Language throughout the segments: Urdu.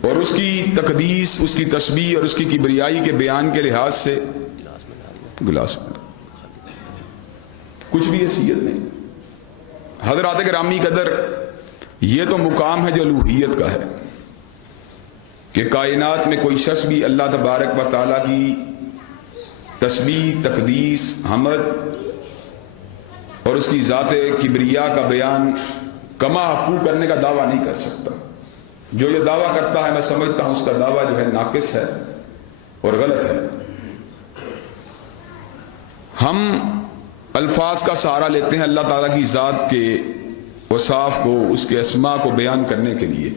اور اس کی تقدیس، اس کی تسبیح اور اس کی کبریائی کے بیان کے لحاظ سے گلاس میں کچھ بھی حیثیت نہیں۔ حضرات گرامی قدر، یہ تو مقام ہے جو الوہیت کا ہے کہ کائنات میں کوئی شخص بھی اللہ تبارک و تعالیٰ کی تسبیح، تقدیس، حمد اور اس کی ذات کبریا کا بیان کما حقو کرنے کا دعویٰ نہیں کر سکتا۔ جو یہ دعویٰ کرتا ہے میں سمجھتا ہوں اس کا دعویٰ جو ہے ناقص ہے اور غلط ہے۔ ہم الفاظ کا سہارا لیتے ہیں اللہ تعالیٰ کی ذات کے اوصاف کو، اس کے اسماء کو بیان کرنے کے لیے،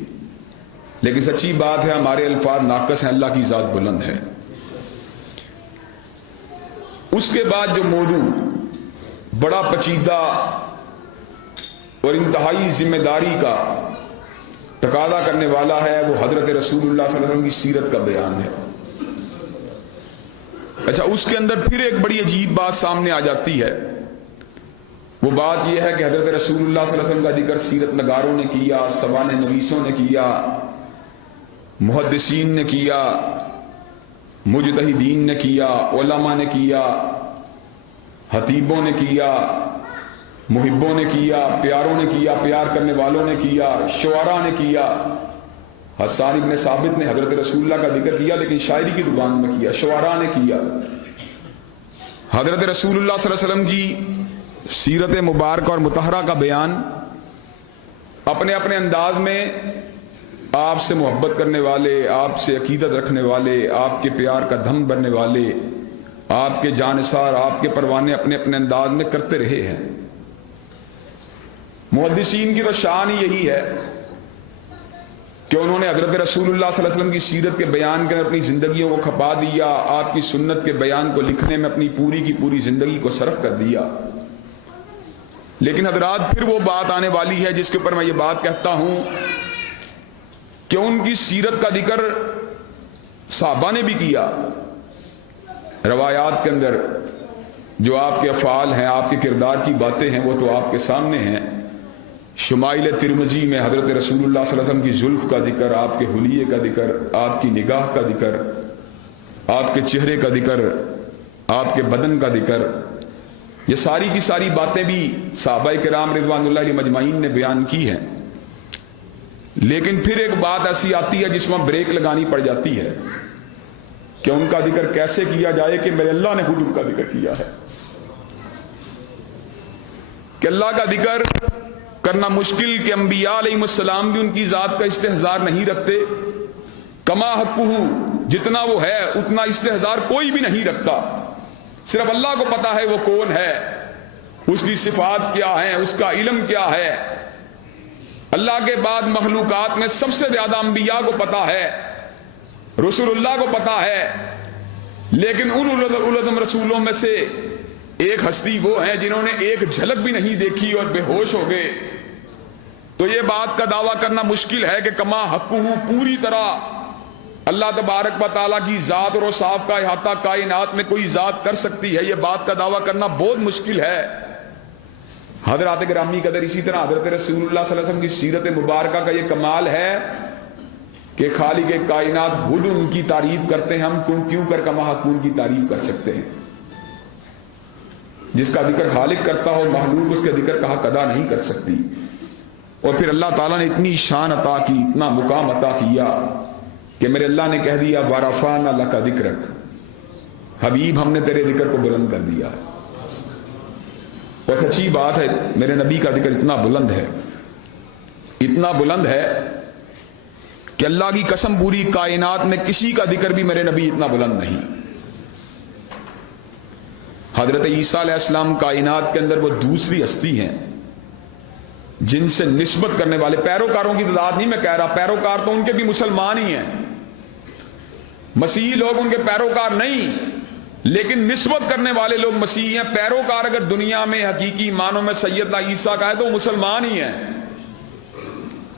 لیکن سچی بات ہے ہمارے الفاظ ناقص ہیں، اللہ کی ذات بلند ہے۔ اس کے بعد جو موضوع بڑا پیچیدہ اور انتہائی ذمہ داری کا تقاضا کرنے والا ہے وہ حضرت رسول اللہ صلی اللہ علیہ وسلم کی سیرت کا بیان ہے۔ اچھا، اس کے اندر پھر ایک بڑی عجیب بات سامنے آ جاتی ہے۔ وہ بات یہ ہے کہ حضرت رسول اللہ صلی اللہ علیہ وسلم کا ذکر سیرت نگاروں نے کیا، سوانح نویسوں نے کیا، محدثین نے کیا، مجتہدین نے کیا، علماء نے کیا، خطیبوں نے کیا، محبوں نے کیا، پیاروں نے کیا، پیار کرنے والوں نے کیا، شعراء نے کیا۔ حسان ابن ثابت نے حضرت رسول اللہ کا ذکر کیا لیکن شاعری کی زبان میں کیا، شعراء نے کیا۔ حضرت رسول اللہ صلی اللہ علیہ وسلم کی سیرت مبارکہ اور مطہرہ کا بیان اپنے اپنے انداز میں آپ سے محبت کرنے والے، آپ سے عقیدت رکھنے والے، آپ کے پیار کا دھم بننے والے، آپ کے جانثار، آپ کے پروانے اپنے اپنے انداز میں کرتے رہے ہیں۔ محدثین کی تو شان ہی یہی ہے کہ انہوں نے حضرت رسول اللہ صلی اللہ علیہ وسلم کی سیرت کے بیان کے اپنی زندگیوں کو کھپا دیا، آپ کی سنت کے بیان کو لکھنے میں اپنی پوری کی پوری زندگی کو صرف کر دیا۔ لیکن حضرات پھر وہ بات آنے والی ہے جس کے اوپر میں یہ بات کہتا ہوں کہ ان کی سیرت کا ذکر صحابہ نے بھی کیا۔ روایات کے اندر جو آپ کے افعال ہیں، آپ کے کردار کی باتیں ہیں، وہ تو آپ کے سامنے ہیں۔ شمائل ترمذی میں حضرت رسول اللہ صلی اللہ علیہ وسلم کی زلف کا ذکر، آپ کے حلیے کا ذکر، آپ کی نگاہ کا ذکر، آپ کے چہرے کا ذکر، آپ کے بدن کا ذکر، یہ ساری کی ساری باتیں بھی صحابہ کرام رضوان اللہ علیہ مجمعین نے بیان کی ہیں۔ لیکن پھر ایک بات ایسی آتی ہے جس میں بریک لگانی پڑ جاتی ہے کہ ان کا ذکر کیسے کیا جائے کہ میرے اللہ نے خود ان کا ذکر کیا ہے۔ کہ اللہ کا ذکر کرنا مشکل کہ انبیاء علیہ السلام بھی ان کی ذات کا استحضار نہیں رکھتے، کما حقہ، جتنا وہ ہے اتنا استحضار کوئی بھی نہیں رکھتا۔ صرف اللہ کو پتا ہے وہ کون ہے، اس کی صفات کیا ہیں، اس کا علم کیا ہے۔ اللہ کے بعد مخلوقات میں سب سے زیادہ انبیاء کو پتا ہے، رسول اللہ کو پتا ہے، لیکن ان العظم رسولوں میں سے ایک ہستی وہ ہیں جنہوں نے ایک جھلک بھی نہیں دیکھی اور بے ہوش ہو گئے۔ تو یہ بات کا دعویٰ کرنا مشکل ہے کہ کما حقہ پوری طرح اللہ تبارک و تعالیٰ کی ذات اور اوصاف کا احاطہ کائنات میں کوئی ذات کر سکتی ہے، یہ بات کا دعویٰ کرنا بہت مشکل ہے۔ حضرات گرامی قدر، اسی طرح حضرت رسول اللہ صلی اللہ علیہ وسلم کی سیرت مبارکہ کا یہ کمال ہے کہ خالق کائنات خود ان کی تعریف کرتے ہیں، ہم کیوں کر کما حقہ ان کی تعریف کر سکتے ہیں؟ جس کا ذکر خالق کرتا ہو مخلوق اس کے ذکر کا حق ادا نہیں کر سکتی۔ اور پھر اللہ تعالیٰ نے اتنی شان عطا کی، اتنا مقام عطا کیا کہ میرے اللہ نے کہہ دیا وَرَفَعْنَا لَكَ ذِكْرَكَ، حبیب ہم نے تیرے ذکر کو بلند کر دیا۔ اور سچی بات ہے میرے نبی کا ذکر اتنا بلند ہے، اتنا بلند ہے کہ اللہ کی قسم پوری کائنات میں کسی کا ذکر بھی میرے نبی اتنا بلند نہیں۔ حضرت عیسیٰ علیہ السلام کائنات کے اندر وہ دوسری ہستی ہیں جن سے نسبت کرنے والے، پیروکاروں کی تعداد نہیں میں کہہ رہا، پیروکار تو ان کے بھی مسلمان ہی ہیں، مسیحی لوگ ان کے پیروکار نہیں، لیکن نسبت کرنے والے لوگ مسیحی ہیں۔ پیروکار اگر دنیا میں حقیقی معنوں میں سیدنا عیسیٰ کا ہے تو وہ مسلمان ہی ہیں۔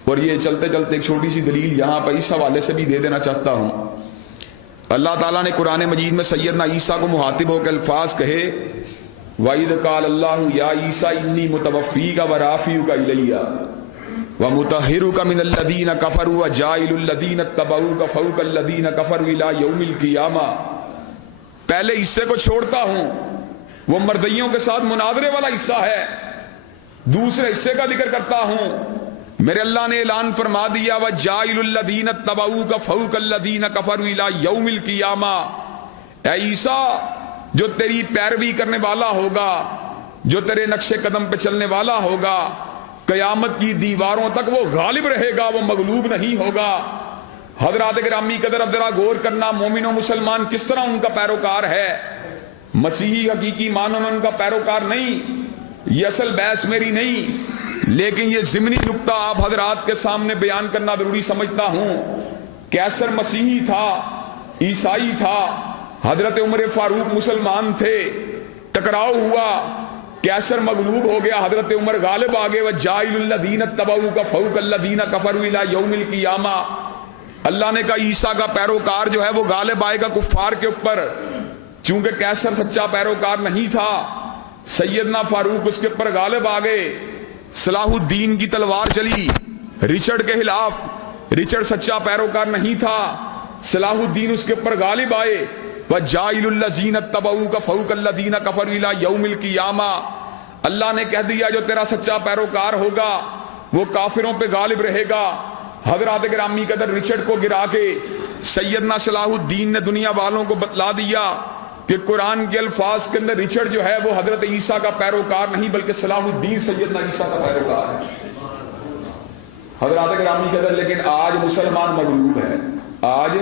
اور یہ چلتے چلتے ایک چھوٹی سی دلیل یہاں پر اس حوالے سے بھی دے دینا چاہتا ہوں۔ اللہ تعالیٰ نے قرآن مجید میں سیدنا عیسیٰ کو مخاطب ہو کے الفاظ کہے وَإِذْ قَالَ اللَّهُ يَا عِيسَىٰ إِنِّي مُتَوَفِّيكَ وَرَافِعُكَ إِلَيَّ، وَمُطَهِّرُكَ مِنَ الَّذِينَ كَفَرُوا وَجَاعِلُ الَّذِينَ اتَّبَعُوكَ فَوْقَ الَّذِينَ كَفَرُوا إِلَى يَوْمِ الْقِيَامَةِ. پہلے حصے کو چھوڑتا ہوں، وہ مردیوں کے ساتھ مناظرے والا حصہ ہے، دوسرے حصے کا ذکر کرتا ہوں. میرے اللہ نے اعلان فرما دیا وَجَاعِلُ الَّذِينَ اتَّبَعُوكَ فَوْقَ الَّذِينَ كَفَرُوا إِلَى يَوْمِ الْقِيَامَةِ. اے عیسیٰ، جو تیری پیروی کرنے والا ہوگا، جو تیرے نقش قدم پہ چلنے والا ہوگا، قیامت کی دیواروں تک وہ غالب رہے گا، وہ مغلوب نہیں ہوگا. حضرات گرامی قدر اب ذرا غور کرنا، مومن و مسلمان کس طرح ان کا پیروکار ہے. مسیحی حقیقی معنوں میں ان کا پیروکار نہیں. یہ اصل بحث میری نہیں، لیکن یہ ضمنی نقطہ آپ حضرات کے سامنے بیان کرنا ضروری سمجھتا ہوں. کیسر مسیحی تھا، عیسائی تھا، حضرت عمر فاروق مسلمان تھے، ٹکراؤ ہوا، کیسر مغلوب ہو گیا، حضرت عمر غالب آ گئے. وَجَاعِلُ الَّذِينَ اتَّبَعُوكَ فَوْقَ الَّذِينَ كَفَرُوا إِلَى يَوْمِ الْقِيَامَةِ. اللہ نے کہا عیسیٰ کا پیروکار جو ہے وہ غالب آئے گا کفار کے اوپر. چونکہ کیسر سچا پیروکار نہیں تھا، سیدنا فاروق اس کے اوپر غالب آ گئے. صلاح الدین کی تلوار چلی رچرڈ کے خلاف، رچرڈ سچا پیروکار نہیں تھا، صلاح الدین اس کے اوپر غالب آئے. وَجَاعِلُ الَّذِينَ اتَّبَعُوكَ فَوْقَ الَّذِينَ كَفَرُوا إِلَى يَوْمِ الْقِيَامَةِ. اللہ نے کہہ دیا جو تیرا سچا پیروکار ہوگا وہ کافروں پہ غالب رہے گا. حضرات گرامی قدر رچرڈ کو گرا کے سیدنا صلاح الدین نے دنیا والوں کو بتلا دیا کہ قرآن کے الفاظ کے اندر رچرڈ جو ہے وہ حضرت عیسیٰ کا پیروکار نہیں بلکہ صلاح الدین سیدنا عیسیٰ کا پیروکار ہے. حضرات گرامی قدر لیکن آج مسلمان مغلوب ہے، آج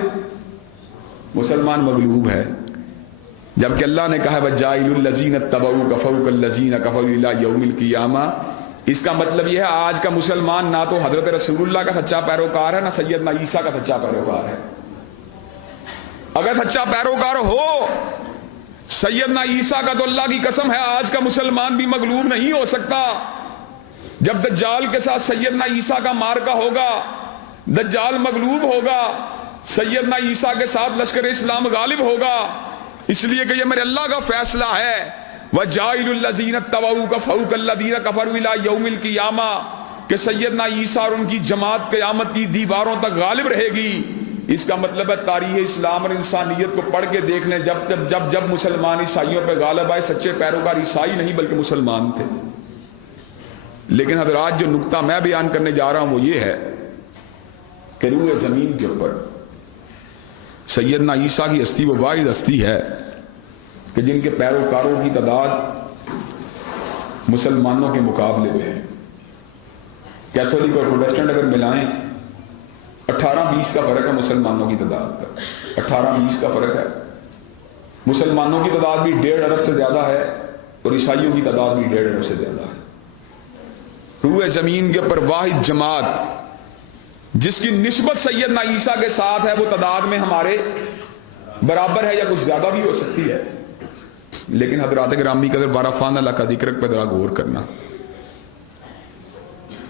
مسلمان مغلوب ہے. جبکہ اللہ نے کہا وَجَاعِلُ الَّذِينَ اتَّبَعُوكَ فَوْقَ الَّذِينَ كَفَرُوا إِلَى يَوْمِ الْقِيَامَةِ. اس کا مطلب یہ ہے آج کا مسلمان نہ تو حضرت رسول اللہ کا سچا پیروکار ہے، نہ سیدنا عیسیٰ کا سچا پیروکار ہے. اگر سچا پیروکار ہو سیدنا عیسیٰ کا تو اللہ کی قسم ہے آج کا مسلمان بھی مغلوب نہیں ہو سکتا. جب دجال کے ساتھ سیدنا عیسیٰ کا مارکا ہوگا، دجال مغلوب ہوگا، سیدنا عیسیٰ کے ساتھ لشکر اسلام غالب ہوگا. اس لیے کہ یہ میرے اللہ کا فیصلہ ہے. وَجَاعِلُ الَّذِينَ اتَّبَعُوكَ فَوْقَ الَّذِينَ كَفَرُوا إِلَى يَوْمِ الْقِيَامَةِ کہ سیدنا عیسیٰ اور ان کی جماعت قیامت کی دیواروں تک غالب رہے گی. اس کا مطلب ہے تاریخ اسلام اور انسانیت کو پڑھ کے دیکھ لیں، جب مسلمان عیسائیوں پہ غالب آئے سچے پیروکار عیسائی نہیں بلکہ مسلمان تھے. لیکن حضرات جو نقطہ میں بیان کرنے جا رہا ہوں وہ یہ ہے کہ روح زمین کے اوپر سیدنا عیسیٰ کی ہستی وہ واحد ہستی ہے کہ جن کے پیروکاروں کی تعداد مسلمانوں کے مقابلے میں ہے. کیتھولک اور پروٹسٹنٹ اگر ملائیں 18-20 کا فرق ہے مسلمانوں کی تعداد کا، 18-20 کا فرق ہے. مسلمانوں کی تعداد بھی 1.5 ارب سے زیادہ ہے اور عیسائیوں کی تعداد بھی 1.5 ارب سے زیادہ ہے. روح زمین کے اوپر واحد جماعت جس کی نسبت سیدنا عیسیٰ کے ساتھ ہے وہ تعداد میں ہمارے برابر ہے یا کچھ زیادہ بھی ہو سکتی ہے. لیکن حضرات گرامی قدر بارفان اللہ کا ذکر پہ ذرا غور کرنا.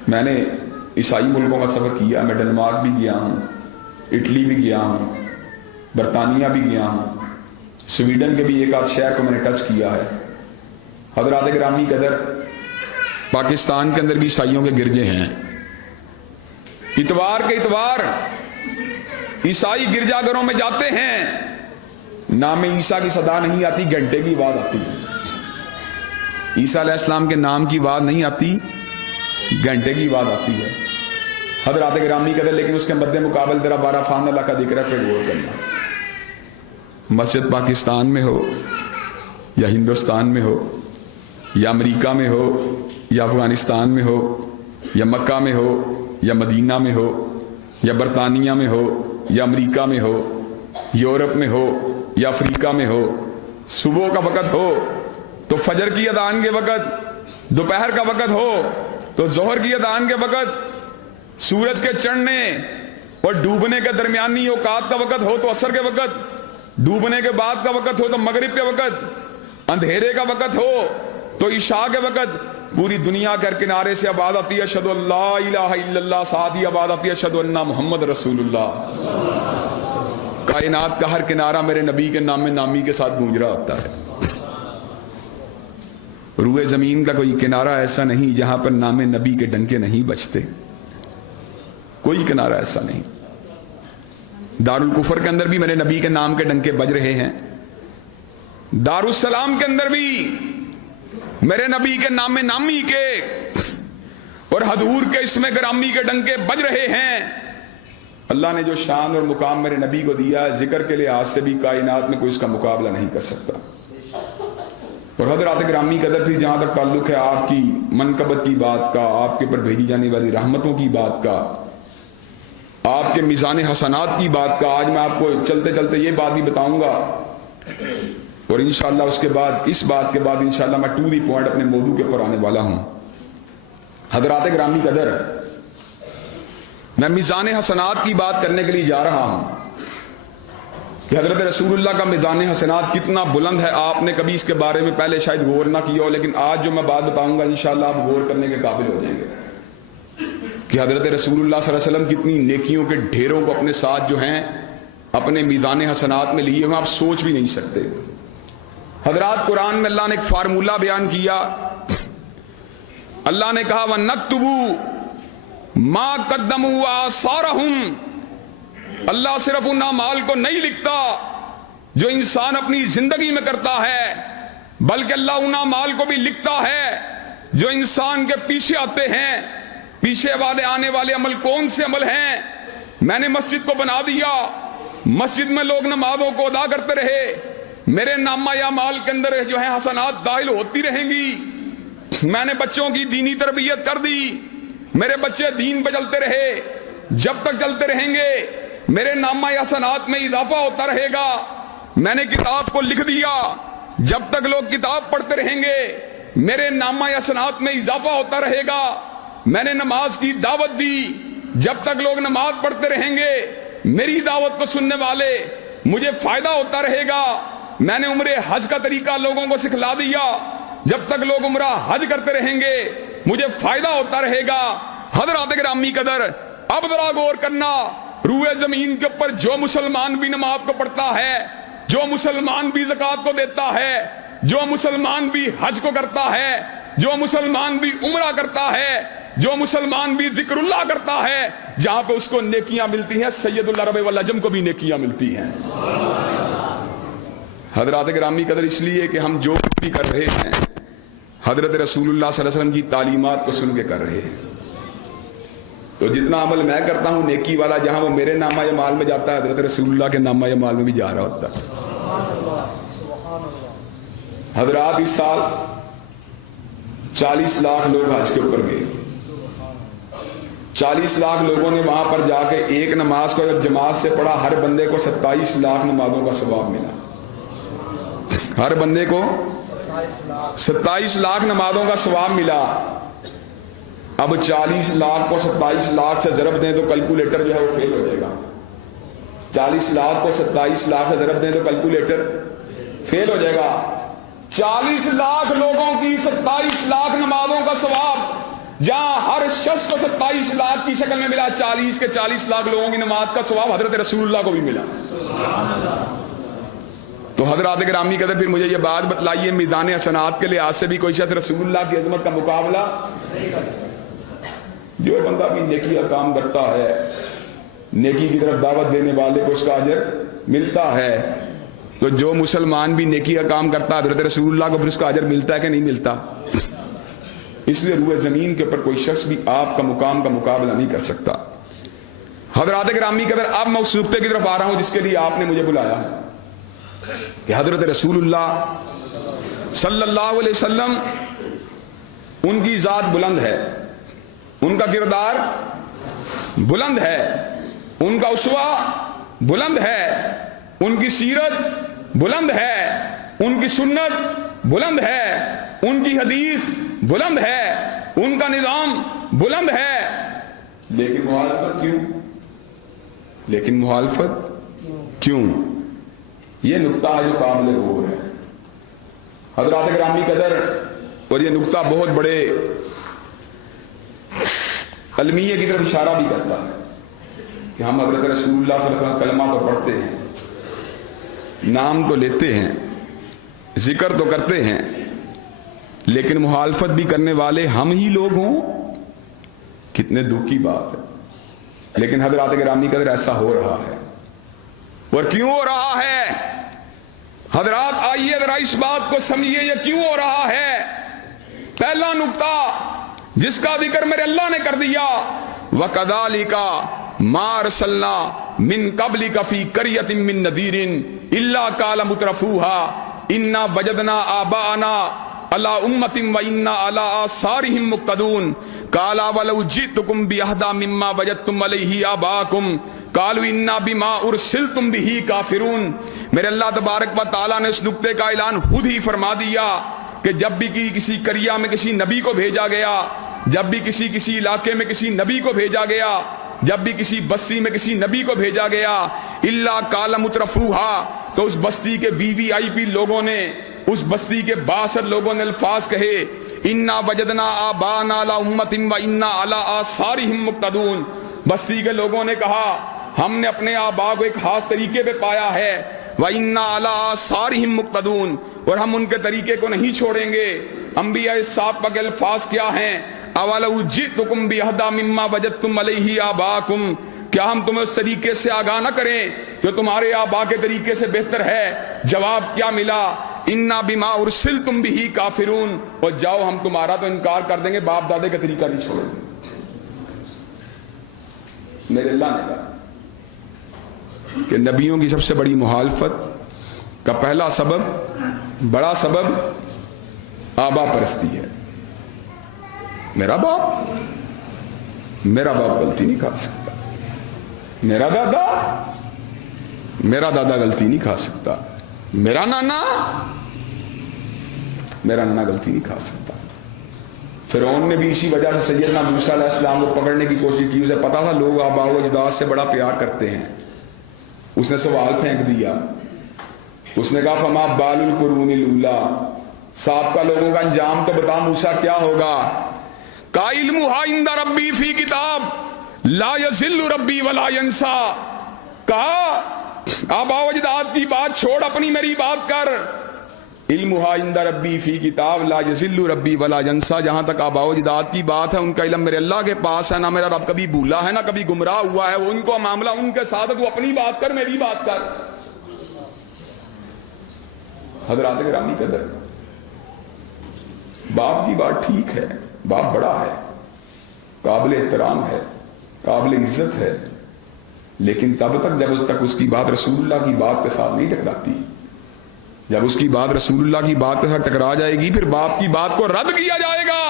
میں نے عیسائی ملکوں کا سفر کیا، میں ڈنمارک بھی گیا ہوں، اٹلی بھی گیا ہوں، برطانیہ بھی گیا ہوں، سویڈن کے بھی ایک آدھ شہر کو میں نے ٹچ کیا ہے. حضرات گرامی قدر پاکستان کے اندر بھی عیسائیوں کے گرجے ہیں. اتوار کے اتوار عیسائی گرجا گھروں میں جاتے ہیں، نام عیسیٰ کی صدا نہیں آتی، گھنٹے کی آواز آتی ہے. عیسیٰ علیہ السلام کے نام کی آواز نہیں آتی، گھنٹے کی آواز آتی ہے. حضرات گرامی قدر لیکن اس کے مد مقابل ذرا بارہ فان اللہ کا ذکر پہ غور کرنا. مسجد پاکستان میں ہو یا ہندوستان میں ہو یا امریکہ میں ہو یا افغانستان میں ہو یا مکہ میں ہو یا مدینہ میں ہو یا برطانیہ میں ہو یا امریکہ میں ہو، یورپ میں ہو یا افریقہ میں ہو، صبح کا وقت ہو تو فجر کی اذان کے وقت، دوپہر کا وقت ہو تو ظہر کی اذان کے وقت، سورج کے چڑھنے اور ڈوبنے کے درمیانی اوقات کا وقت ہو تو عصر کے وقت، ڈوبنے کے بعد کا وقت ہو تو مغرب کے وقت، اندھیرے کا وقت ہو تو عشاء کے وقت، پوری دنیا کے ہر کنارے سے آواز آتی ہے اشہدو اللہ الہ الا اللہ، ساتھ ہی آواز آتی ہے اشہدو ان محمد رسول اللہ. کائنات کا ہر کنارہ میرے نبی کے نام نامی کے ساتھ گونج رہا ہوتا ہے. روئے زمین کا کوئی کنارہ ایسا نہیں جہاں پر نام نبی کے ڈنکے نہیں بجتے. کوئی کنارہ ایسا نہیں. دارالکفر کے اندر بھی میرے نبی کے نام کے ڈنکے بج رہے ہیں, دارالسلام کے اندر بھی میرے نبی کے نام نامی کے اور حضور کے اسم گرامی کے ڈنکے بج رہے ہیں. اللہ نے جو شان اور مقام میرے نبی کو دیا ہے, ذکر کے لحاظ سے بھی کائنات میں کوئی اس کا مقابلہ نہیں کر سکتا. اور حضرات گرامی قدر پھر جہاں تک تعلق ہے آپ کی منقبت کی بات کا, آپ کے اوپر بھیجی جانے والی رحمتوں کی بات کا, آپ کے میزان حسنات کی بات کا, آج میں آپ کو چلتے چلتے یہ بات بھی بتاؤں گا, اور انشاءاللہ اس کے بعد, اس بات کے بعد انشاءاللہ میں ٹو دی پوائنٹ اپنے موضوع کے اوپر آنے والا ہوں. حضرات گرامی قدر, میں میزان حسنات کی بات کرنے کے لیے جا رہا ہوں کہ حضرت رسول اللہ کا میزان حسنات کتنا بلند ہے. آپ نے کبھی اس کے بارے میں پہلے شاید غور نہ کیا ہو, لیکن آج جو میں بات بتاؤں گا انشاءاللہ آپ غور کرنے کے قابل ہو جائیں گے کہ حضرت رسول اللہ صلی اللہ علیہ وسلم کتنی نیکیوں کے ڈھیروں کو اپنے ساتھ جو ہیں اپنے میزان حسنات میں لیے ہوئے, آپ سوچ بھی نہیں سکتے. حضرات قرآن میں اللہ نے ایک فارمولہ بیان کیا. اللہ نے کہا وَنَكْتُبُ مَا قَدَّمُوا وَآثَارَهُمْ. اللہ صرف ان اعمال کو نہیں لکھتا جو انسان اپنی زندگی میں کرتا ہے, بلکہ اللہ ان اعمال کو بھی لکھتا ہے جو انسان کے پیچھے آتے ہیں. پیچھے والے آنے والے عمل کون سے عمل ہیں؟ میں نے مسجد کو بنا دیا, مسجد میں لوگ نمازوں کو ادا کرتے رہے, میرے نامہ اعمال کے اندر جو ہے حسنات داخل ہوتی رہیں گی. میں نے بچوں کی دینی تربیت کر دی, میرے بچے دین پہ چلتے رہے, جب تک چلتے رہیں گے میرے نامہ حسنات میں اضافہ ہوتا رہے گا. میں نے کتاب کو لکھ دیا, جب تک لوگ کتاب پڑھتے رہیں گے میرے نامہ حسنات میں اضافہ ہوتا رہے گا. میں نے نماز کی دعوت دی, جب تک لوگ نماز پڑھتے رہیں گے میری دعوت کو سننے والے مجھے فائدہ ہوتا رہے گا. میں نے عمرے حج کا طریقہ لوگوں کو سکھلا دیا, جب تک لوگ عمرہ حج کرتے رہیں گے مجھے فائدہ ہوتا رہے گا. حضرات گرامی قدر, اب ذرا غور کرنا, روئے زمین کے اوپر جو مسلمان بھی نماز کو پڑھتا ہے, جو مسلمان بھی زکوٰۃ کو دیتا ہے, جو مسلمان بھی حج کو کرتا ہے, جو مسلمان بھی عمرہ کرتا ہے, جو مسلمان بھی ذکر اللہ کرتا ہے, جہاں پہ اس کو نیکیاں ملتی ہیں سید العرب والعجم کو بھی نیکیاں ملتی ہیں. حضرات گرامی قدر, اس لیے کہ ہم جو بھی کر رہے ہیں حضرت رسول اللہ صلی اللہ علیہ وسلم کی تعلیمات کو سن کے کر رہے ہیں. تو جتنا عمل میں کرتا ہوں نیکی والا, جہاں وہ میرے نامہ اعمال میں جاتا ہے حضرت رسول اللہ کے نامہ اعمال میں بھی جا رہا ہوتا ہے. حضرات اس سال 40 لاکھ لوگ حج کے اوپر گئے. 40 لاکھ لوگوں نے وہاں پر جا کے ایک نماز کو جب جماعت سے پڑھا, ہر بندے کو 27 لاکھ نمازوں کا ثواب ملا. ہر بندے کو 27 لاکھ نمازوں کا ثواب ملا. اب 40 لاکھ کو 27 لاکھ سے ضرب دیں تو کیلکولیٹر جو ہے وہ فیل ہو جائے گا. 40 لاکھ کو 27 لاکھ سے ضرب دیں تو کیلکولیٹر فیل ہو جائے گا. 40 لاکھ لوگوں کی 27 لاکھ نمازوں کا ثواب, جہاں ہر شخص کو 27 لاکھ کی شکل میں ملا, 40 کے 40 لاکھ لوگوں کی نماز کا ثواب حضرت رسول اللہ کو بھی ملا. تو حضرات گرامی قدر, پھر مجھے یہ بات بتلائیے, میدان حسنات کے لحاظ سے بھی کوئی شخص رسول اللہ کی عظمت کا مقابلہ نہیں کر سکتا. جو بندہ بھی نیکی کا کام کرتا ہے, نیکی کی طرف دعوت دینے والے کو اس کا اجر ملتا ہے, تو جو مسلمان بھی نیکی کا کام کرتا ہے حضرت رسول اللہ کو پھر اس کا اجر ملتا ہے کہ نہیں ملتا. اس لیے روئے زمین کے اوپر کوئی شخص بھی آپ کا مقام کا مقابلہ نہیں کر سکتا. حضرات گرامی قدر, اب میں اس نقطے کی طرف آ رہا ہوں جس کے لیے آپ نے مجھے بلایا ہے, کہ حضرت رسول اللہ صلی اللہ علیہ وسلم, ان کی ذات بلند ہے, ان کا کردار بلند ہے, ان کا اسوہ بلند ہے, ان کی سیرت بلند ہے, ان کی سنت بلند ہے, ان کی حدیث بلند ہے, ان کا نظام بلند ہے. لیکن مخالفت کیوں؟ لیکن مخالفت کیوں؟ یہ نقطہ ہے جو قابل غور ہے. حضرات گرامی قدر, اور یہ نقطہ بہت بڑے المیہ کی طرف اشارہ بھی کرتا ہے کہ ہم حضرت رسول اللہ صلی اللہ علیہ وسلم کلمہ تو پڑھتے ہیں, نام تو لیتے ہیں, ذکر تو کرتے ہیں, لیکن مخالفت بھی کرنے والے ہم ہی لوگ ہوں. کتنے دکھ کی بات ہے. لیکن حضرات گرامی قدر ایسا ہو رہا ہے، اور کیوں ہو رہا ہے؟ حضرات آئیے ذرا اس بات کو سمجھیے، یہ کیوں ہو رہا ہے؟ پہلا نقطہ جس کا ذکر میرے اللہ نے کر دیا، وَكَذَلِكَ مَا أَرْسَلْنَا مِن قَبْلِكَ فِي قَرْيَةٍ مِّن نَذِيرٍ إِلَّا قَالَ مُتْرَفُوهَا إِنَّا وَجَدْنَا آبَاءَنَا عَلَىٰ أُمَّةٍ وَإِنَّا عَلَىٰ آثَارِهِم مُّقْتَدُونَ قَالَ وَلَوْ جِئْتُكُم بِأَهْدَىٰ مِمَّا وَجَدتُّمْ عَلَيْهِ آبَاءَكُمْ قَالُوا إِنَّا بِمَا أُرْسِلْتُمْ بِهِ كَافِرُونَ۔ میرے اللہ تبارک و تعالیٰ نے اس نقطے کا اعلان خود ہی فرما دیا کہ جب بھی کسی قریہ میں کسی نبی کو بھیجا گیا، جب بھی کسی علاقے میں کسی نبی کو بھیجا گیا، جب بھی کسی بستی میں کسی نبی کو بھیجا گیا، الا قال مترفوها، تو اس بستی کے VVIP لوگوں نے، اس بستی کے 62 لوگوں نے الفاظ کہے، انا وجدنا آبانا علی امۃ وانا علی آثارہم مقتدون۔ بستی کے لوگوں نے کہا ہم نے اپنے آبا کو ایک خاص طریقے پہ پایا ہے، وَإِنَّا عَلَىٰ آثَارِهِم مُقْتَدُونَ، اور ہم ان کے طریقے کو نہیں چھوڑیں گے۔ انبیاء صاحبہ کے الفاظ کیا ہیں؟ أَوَلَوْ جِئْتُكُمْ بِأَهْدَىٰ مِمَّا وَجَدتُّمْ عَلَيْهِ آبَاءَكُمْ، کیا ہم تمہیں اس طریقے سے آگاہ نہ کریں جو تمہارے آبا کے طریقے سے بہتر ہے؟ جواب کیا ملا؟ إِنَّا بِمَا أُرْسِلْتُمْ بِهِ كَافِرُونَ، اور جاؤ ہم تمہارا تو انکار کر دیں گے، باپ دادے کا طریقہ نہیں چھوڑیں گے۔ میرے اللہ نے کہا کہ نبیوں کی سب سے بڑی مخالفت کا پہلا سبب، بڑا سبب آبا پرستی ہے۔ میرا باپ غلطی نہیں کھا سکتا، میرا دادا غلطی نہیں کھا سکتا، میرا نانا غلطی نہیں کھا سکتا۔ فرعون نے بھی اسی وجہ سے سیدنا موسیٰ علیہ السلام کو پکڑنے کی کوشش کی، اسے پتا تھا لوگ آبا و اجداد سے بڑا پیار کرتے ہیں۔ اس نے سوال پھینک دیا، اس نے کہا فما بال القرون الاولی، سابقہ لوگوں کا انجام تو بتا موسیٰ کیا ہوگا؟ کا علمھا عند ربی فی کتاب لا یضل ربی ولا ینسا۔ کہا آبا و اجداد کی بات چھوڑ، اپنی میری بات کر۔ علمھا عند ربی فی کتاب لا یضل ربی ولا ینسا، جہاں تک آبا و اجداد کی بات ہے ان کا علم میرے اللہ کے پاس ہے، نہ میرا رب کبھی بھولا ہے نہ کبھی گمراہ ہوا ہے، وہ ان کو معاملہ ان کے ساتھ ہے، تو اپنی بات کر، میری بات کر۔ حضرات گرامی قدر، باپ کی بات ٹھیک ہے، باپ بڑا ہے، قابل احترام ہے، قابل عزت ہے، لیکن تب تک جب اس کی بات رسول اللہ کی بات کے ساتھ نہیں ٹکراتی۔ جب اس کی بات رسول اللہ کی بات کے ساتھ ٹکرا جائے گی، پھر باپ کی بات کو رد کیا جائے گا،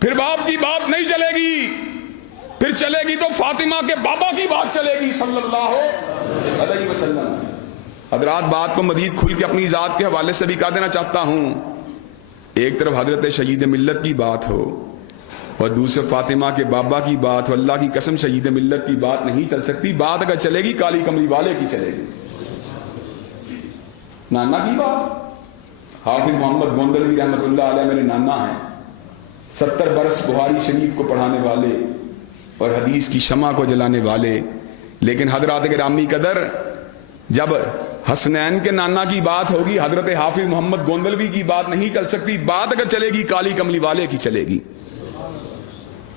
پھر باپ کی بات نہیں چلے گی، پھر چلے گی تو فاطمہ کے بابا کی بات چلے گی صلی اللہ علیہ وسلم۔ حضرات بات کو مزید کھل کے اپنی ذات کے حوالے سے بھی کہہ دینا چاہتا ہوں، ایک طرف حضرت شہید ملت کی بات ہو اور دوسرے فاطمہ کے بابا کی بات ہو، اللہ کی قسم شہید ملت کی بات نہیں چل سکتی۔ بات اگر چلے گی کالی کملی والے کی چلے گی، نانا کی بات۔ حافظ محمد گوندلوی رحمۃ اللہ علیہ میرے نانا ہیں، 70 برس بخاری شریف کو پڑھانے والے اور حدیث کی شمع کو جلانے والے، لیکن حضرات گرامی قدر جب حسنین کے نانا کی بات ہوگی، حضرت حافظ محمد گوندلوی کی بات نہیں چل سکتی۔ بات اگر چلے گی کالی کملی والے کی چلے گی۔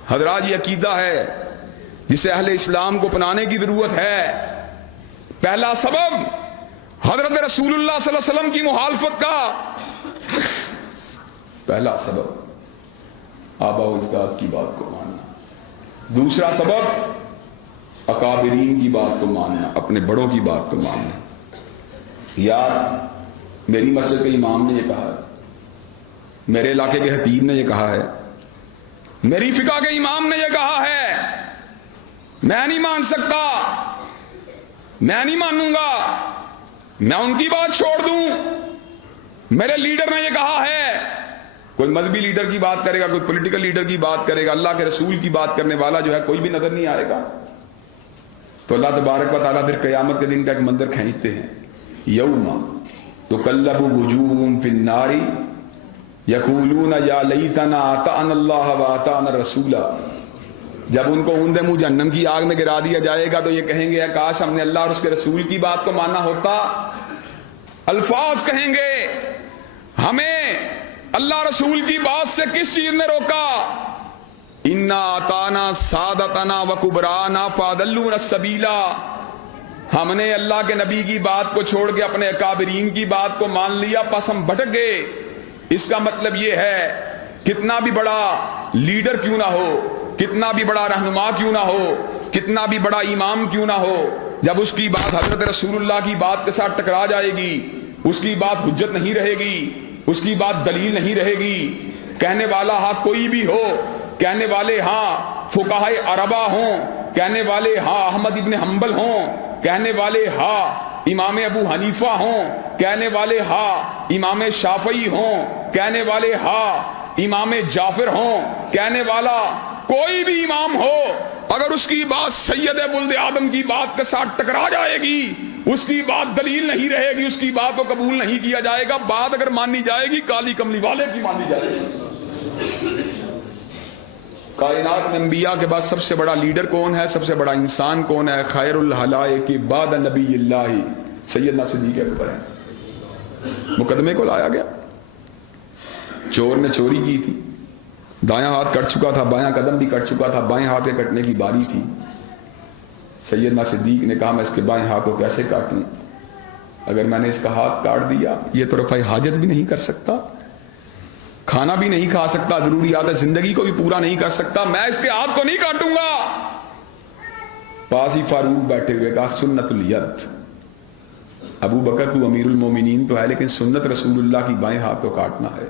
حضرات یہ عقیدہ ہے جسے اہل اسلام کو اپنانے کی ضرورت ہے۔ پہلا سبب حضرت رسول اللہ صلی اللہ علیہ وسلم کی مخالفت کا پہلا سبب آبا و اجداد کی بات کو ماننا، دوسرا سبب اکابرین کی بات کو ماننا، اپنے بڑوں کی بات کو ماننا۔ یار میری مسجد کے امام نے یہ کہا ہے، میرے علاقے کے خطیب نے یہ کہا ہے، میری فقہ کے امام نے یہ کہا ہے، میں نہیں مان سکتا، میں نہیں مانوں گا، میں ان کی بات چھوڑ دوں، میرے لیڈر نے یہ کہا ہے۔ کوئی مذہبی لیڈر کی بات کرے گا، کوئی پولیٹیکل لیڈر کی بات کرے گا، اللہ کے رسول کی بات کرنے والا جو ہے کوئی بھی نظر نہیں آئے گا۔ تو اللہ تبارک و تعالیٰ پھر قیامت کے دن کا ایک منظر کھینچتے ہیں، یوم تقلب وجوہہم فی النار یقولون یا لیتنا اطعنا اللہ واطعنا الرسول۔ جب ان کو اوندے منہ جہنم کی آگ میں گرا دیا جائے گا تو یہ کہیں گے کاش ہم نے اللہ اور اس کے رسول کی بات کو ماننا ہوتا۔ الفاظ کہیں گے ہمیں اللہ رسول کی بات سے کس چیز نے روکا؟ انا آتانا سادتنا وکبرانا فاضلونا السبیلا، ہم نے اللہ کے نبی کی بات کو چھوڑ کے اپنے اکابرین کی بات کو مان لیا، پس ہم بھٹک گئے۔ اس کا مطلب یہ ہے کتنا بھی بڑا لیڈر کیوں نہ ہو، کتنا بھی بڑا رہنما کیوں نہ ہو، کتنا بھی بڑا امام کیوں نہ ہو، جب اس کی بات حضرت رسول اللہ کی بات کے ساتھ ٹکرا جائے گی، اس کی بات حجت نہیں رہے گی، اس کی بات دلیل نہیں رہے گی۔ کہنے والا ہاں کوئی بھی ہو، کہنے والے ہاں فقہائے اربعہ ہوں، کہنے والے ہاں احمد ابن حنبل ہوں، کہنے والے ہاں امام ابو حنیفہ ہوں، کہنے والے ہاں امام شافعی ہوں، کہنے والے ہاں امام جعفر ہوں، کہنے والا کوئی بھی امام ہو، اگر اس کی بات سید ولد آدم کی بات کے ساتھ ٹکرا جائے گی، اس کی بات دلیل نہیں رہے گی، اس کی بات کو قبول نہیں کیا جائے گا۔ بات اگر مانی جائے گی کالی کملی والے کی مانی جائے گی۔ کائنات میں انبیاء کے بعد سب سے بڑا لیڈر کون ہے، سب سے بڑا انسان کون ہے؟ خیر الخلائق بعد نبی اللہ سیدنا صدیق اکبر ہے۔ مقدمے کو لایا گیا، چور نے چوری کی تھی، دایاں ہاتھ کٹ چکا تھا، بایاں قدم بھی کٹ چکا تھا، بائیں ہاتھ کے کٹنے کی باری تھی۔ سیدنا صدیق نے کہا میں اس کے بائیں ہاتھ کو کیسے کاٹوں؟ اگر میں نے اس کا ہاتھ کاٹ دیا یہ تو رفع حاجت بھی نہیں کر سکتا، کھانا بھی نہیں کھا سکتا، ضروریات زندگی کو بھی پورا نہیں کر سکتا، میں اس کے ہاتھ کو نہیں کاٹوں گا۔ پاس ہی فاروق بیٹھے ہوئے کہا سنت الید، ابو بکر تو امیر المومنین تو ہے لیکن سنت رسول اللہ کی بائیں ہاتھ کو کاٹنا ہے۔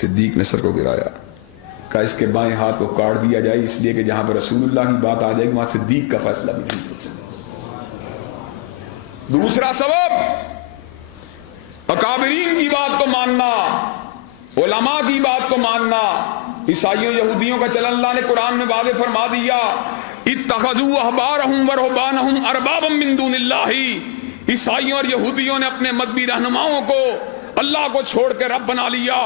صدیق نے سر کو گرایا، کہا اس کے بائیں ہاتھ کو کاٹ دیا جائے، اس لیے کہ جہاں پر رسول اللہ کی بات آ جائے گی وہاں صدیق کا فیصلہ بھی نہیں ہو سکتا۔ دوسرا سبب اکابرین کی بات کو ماننا، علماء کی بات کو ماننا۔ عیسائیوں یہودیوں کا چلن اللہ نے قرآن میں واضح فرما دیا، اتخذوا احبارهم ورهبانهم اربابا من دون اللہ۔ عیسائیوں اور یہودیوں نے اپنے مذہبی رہنماؤں کو اللہ کو چھوڑ کے رب بنا لیا۔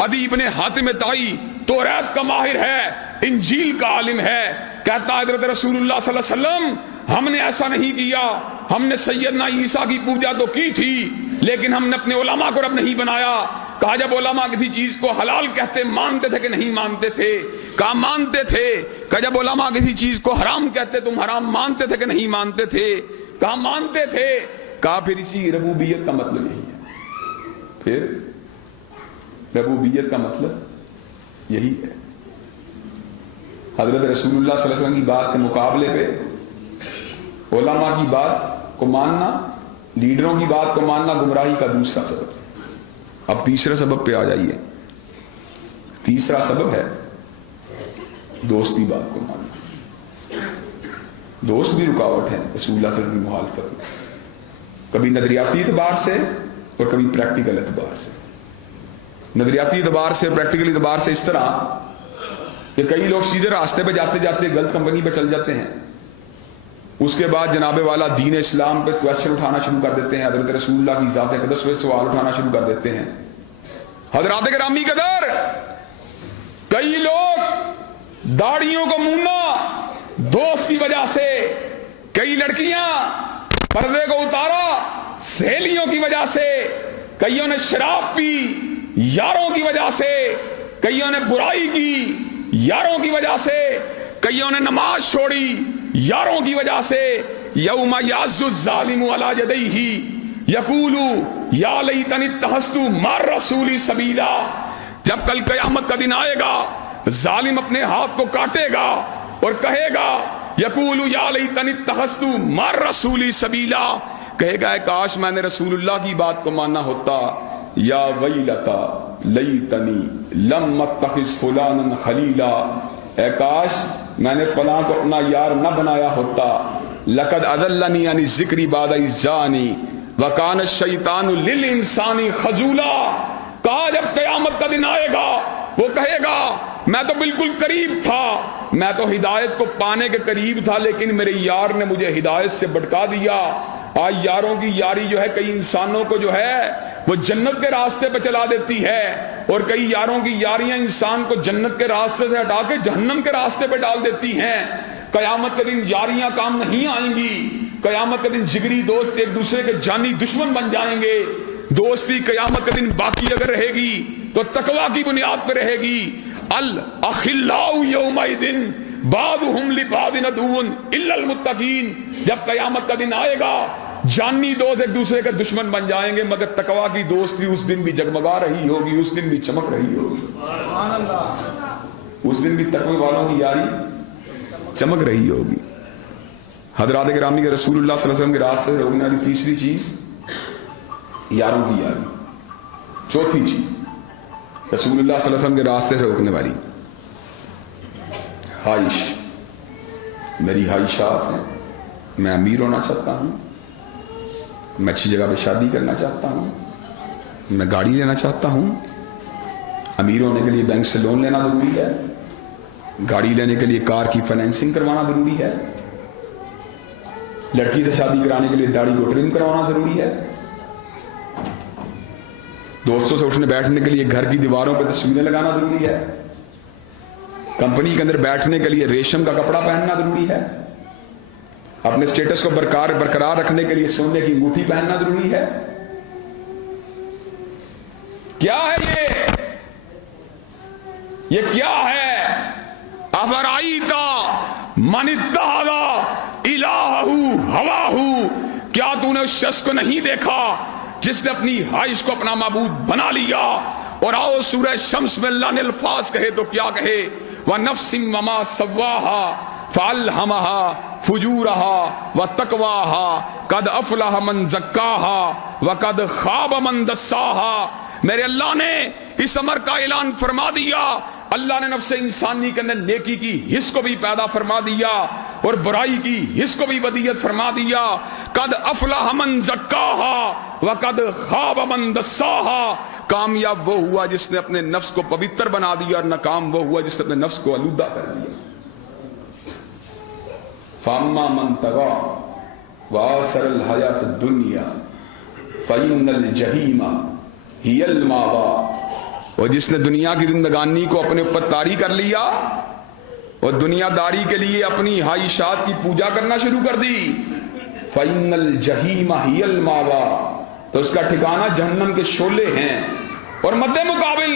عدی ابن حاتم طائی توریت کا ماہر ہے، انجیل کا عالم ہے، کہتا ہے حضرت رسول اللہ صلی اللہ علیہ وسلم ہم نے ایسا نہیں کیا، ہم نے سیدنا عیسیٰ کی پوجا تو کی تھی لیکن ہم نے اپنے علماء کو رب نہیں بنایا۔ کہا جب علماء کسی چیز کو حلال کہتے مانتے تھے کہ نہیں مانتے تھے؟ کہا مانتے تھے۔ کہا جب علماء کسی چیز کو حرام کہتے تم حرام مانتے تھے کہ نہیں مانتے تھے؟ کہا مانتے تھے۔ کہا پھر اسی ربوبیت کا مطلب یہی ہے، پھر ربوبیت کا مطلب یہی ہے۔ حضرت رسول اللہ صلی اللہ علیہ وسلم کی بات کے مقابلے پہ علماء کی بات کو ماننا، لیڈروں کی بات کو ماننا گمراہی کا دوسرا سبب ہے۔ اب تیسرے سبب پہ آ جائیے۔ تیسرا سبب ہے دوست کی بات کو ماننا۔ دوست بھی رکاوٹ ہے رسول اللہ صلی اللہ علیہ وسلم کی مخالفت میں، کبھی نظریاتی اعتبار سے اور کبھی پریکٹیکل اعتبار سے۔ نظریاتی اعتبار سے، پریکٹیکل اعتبار سے اس طرح کہ کئی لوگ سیدھے راستے پہ جاتے جاتے غلط کمپنی پہ چل جاتے ہیں، اس کے بعد جناب والا دین اسلام پہ کویسچن اٹھانا شروع کر دیتے ہیں، حضرت رسول اللہ کی ذات اقدس پہ سوال اٹھانا شروع کر دیتے ہیں۔ حضرات گرامی قدر، کئی لوگ داڑھیوں کو موننا دوست کی وجہ سے، کئی لڑکیاں پردے کو اتارا سہیلیوں کی وجہ سے، کئیوں نے شراب پی یاروں کی وجہ سے، کئیوں نے برائی کی یاروں کی وجہ سے، کئیوں نے نماز چھوڑی یاروں کی وجہ سے۔ یوم یعض الظالم علی یدیہ یقول یا لیتنی اتخذت مع الرسول سبیلا۔ جب کل قیامت کا دن آئے گا ظالم اپنے ہاتھ کو کاٹے گا اور کہے گا یقول یا لیتنی اتخذت مع الرسول سبیلا، کہے گا کاش میں نے رسول اللہ کی بات کو ماننا ہوتا۔ یا ویلتا لیتنی لم اتخذ فلانا خلیلا، اے کاش میں نے فلاں کو اپنا یار نہ بنایا ہوتا۔ لقد اضلنی عن الذکر بعد اذ جاءنی وکان الشیطان للانسان خذولا۔ کہا جب قیامت کا دن آئے گا وہ کہے گا میں تو بالکل قریب تھا، میں تو ہدایت کو پانے کے قریب تھا لیکن میرے یار نے مجھے ہدایت سے بھٹکا دیا۔ آج یاروں کی یاری جو ہے کئی انسانوں کو جو ہے وہ جنت کے راستے پہ چلا دیتی ہے، اور کئی یاروں کی یاریاں انسان کو جنت کے راستے سے ہٹا کے جہنم کے راستے پہ ڈال دیتی ہیں۔ قیامت کے دن یاریاں کام نہیں آئیں گی، قیامت کے دن جگری دوست ایک دوسرے کے جانی دشمن بن جائیں گے۔ دوستی قیامت کے دن باقی اگر رہے گی تو تقویٰ کی بنیاد پہ رہے گی، الاخلاء یومئذ بعضهم لبعض عدو الا المتقین، جب قیامت کا دن آئے گا جانی دوست ایک دوسرے کے دشمن بن جائیں گے، مگر تقویٰ کی دوستی اس دن بھی جگمگا رہی ہوگی، اس دن بھی چمک رہی ہوگی، سبحان اللہ، اس دن بھی تقوی والوں کی یاری چمک رہی ہوگی۔ حضرات گرامی کے رسول اللہ صلی اللہ علیہ وسلم کے راستے سے روکنے والی تیسری چیز یاروں کی یاری، چوتھی چیز رسول اللہ صلی اللہ علیہ وسلم کے راستے سے روکنے والی خواہش۔ میری خواہشات ہیں، میں امیر ہونا چاہتا ہوں، میں اچھی جگہ پہ شادی کرنا چاہتا ہوں، میں گاڑی لینا چاہتا ہوں۔ امیر ہونے کے لیے بینک سے لون لینا ضروری ہے، گاڑی لینے کے لیے کار کی فائنینسنگ کروانا ضروری ہے، لڑکی سے شادی کرانے کے لیے داڑھی کو ٹرم کروانا ضروری ہے، دوستوں سے اٹھنے بیٹھنے کے لیے گھر کی دیواروں پہ تصویریں لگانا ضروری ہے، کمپنی کے اندر بیٹھنے کے لیے ریشم کا کپڑا پہننا ضروری ہے، اپنے سٹیٹس کو برقرار رکھنے کے لیے سونے کی انگوٹھی پہننا ضروری ہے۔ کیا ہے یہ کیا ہے؟ افرائیت من اتخذ الہہ ہواہ، کیا تو نے اس شخص کو نہیں دیکھا جس نے اپنی خواہش کو اپنا معبود بنا لیا؟ اور آؤ سورہ شمس میں اللہ نے الفاظ کہے تو کیا کہے؟ وَنَفْسٍ وَمَا سَوَّاهَا فَأَلْهَمَهَا فُجُورَهَا وَتَقْوَاهَا قَدْ أَفْلَحَ مَنْ زَكَّاهَا وَقَدْ خَابَ مَنْ دَسَّاهَا۔ میرے اللہ نے اس امر کا اعلان فرما دیا، اللہ نے نفس انسانی کے اندر نیکی کی حس کو بھی پیدا فرما دیا اور برائی کی حس کو بھی ودیت فرما دیا۔ قد افلح من زکاہا وقد خاب من دساہا، کامیاب وہ ہوا جس نے اپنے نفس کو پوتر بنا دیا، اور ناکام وہ ہوا جس نے اپنے نفس کو آلودہ کر دیا۔ فاما من طغى وآثر الحیات الدنیا فإن الجحیم ہی المأوی، اور جس نے دنیا کی زندگانی کو اپنے اوپر طاری کر لیا اور دنیا داری کے لیے اپنی خواہشات کی پوجا کرنا شروع کر دی، فَإِنَّ الْجَحِيمَ هِيَ الْمَأْوَىٰ، تو اس کا ٹھکانہ جہنم کے شعلے ہیں۔ اور مد مقابل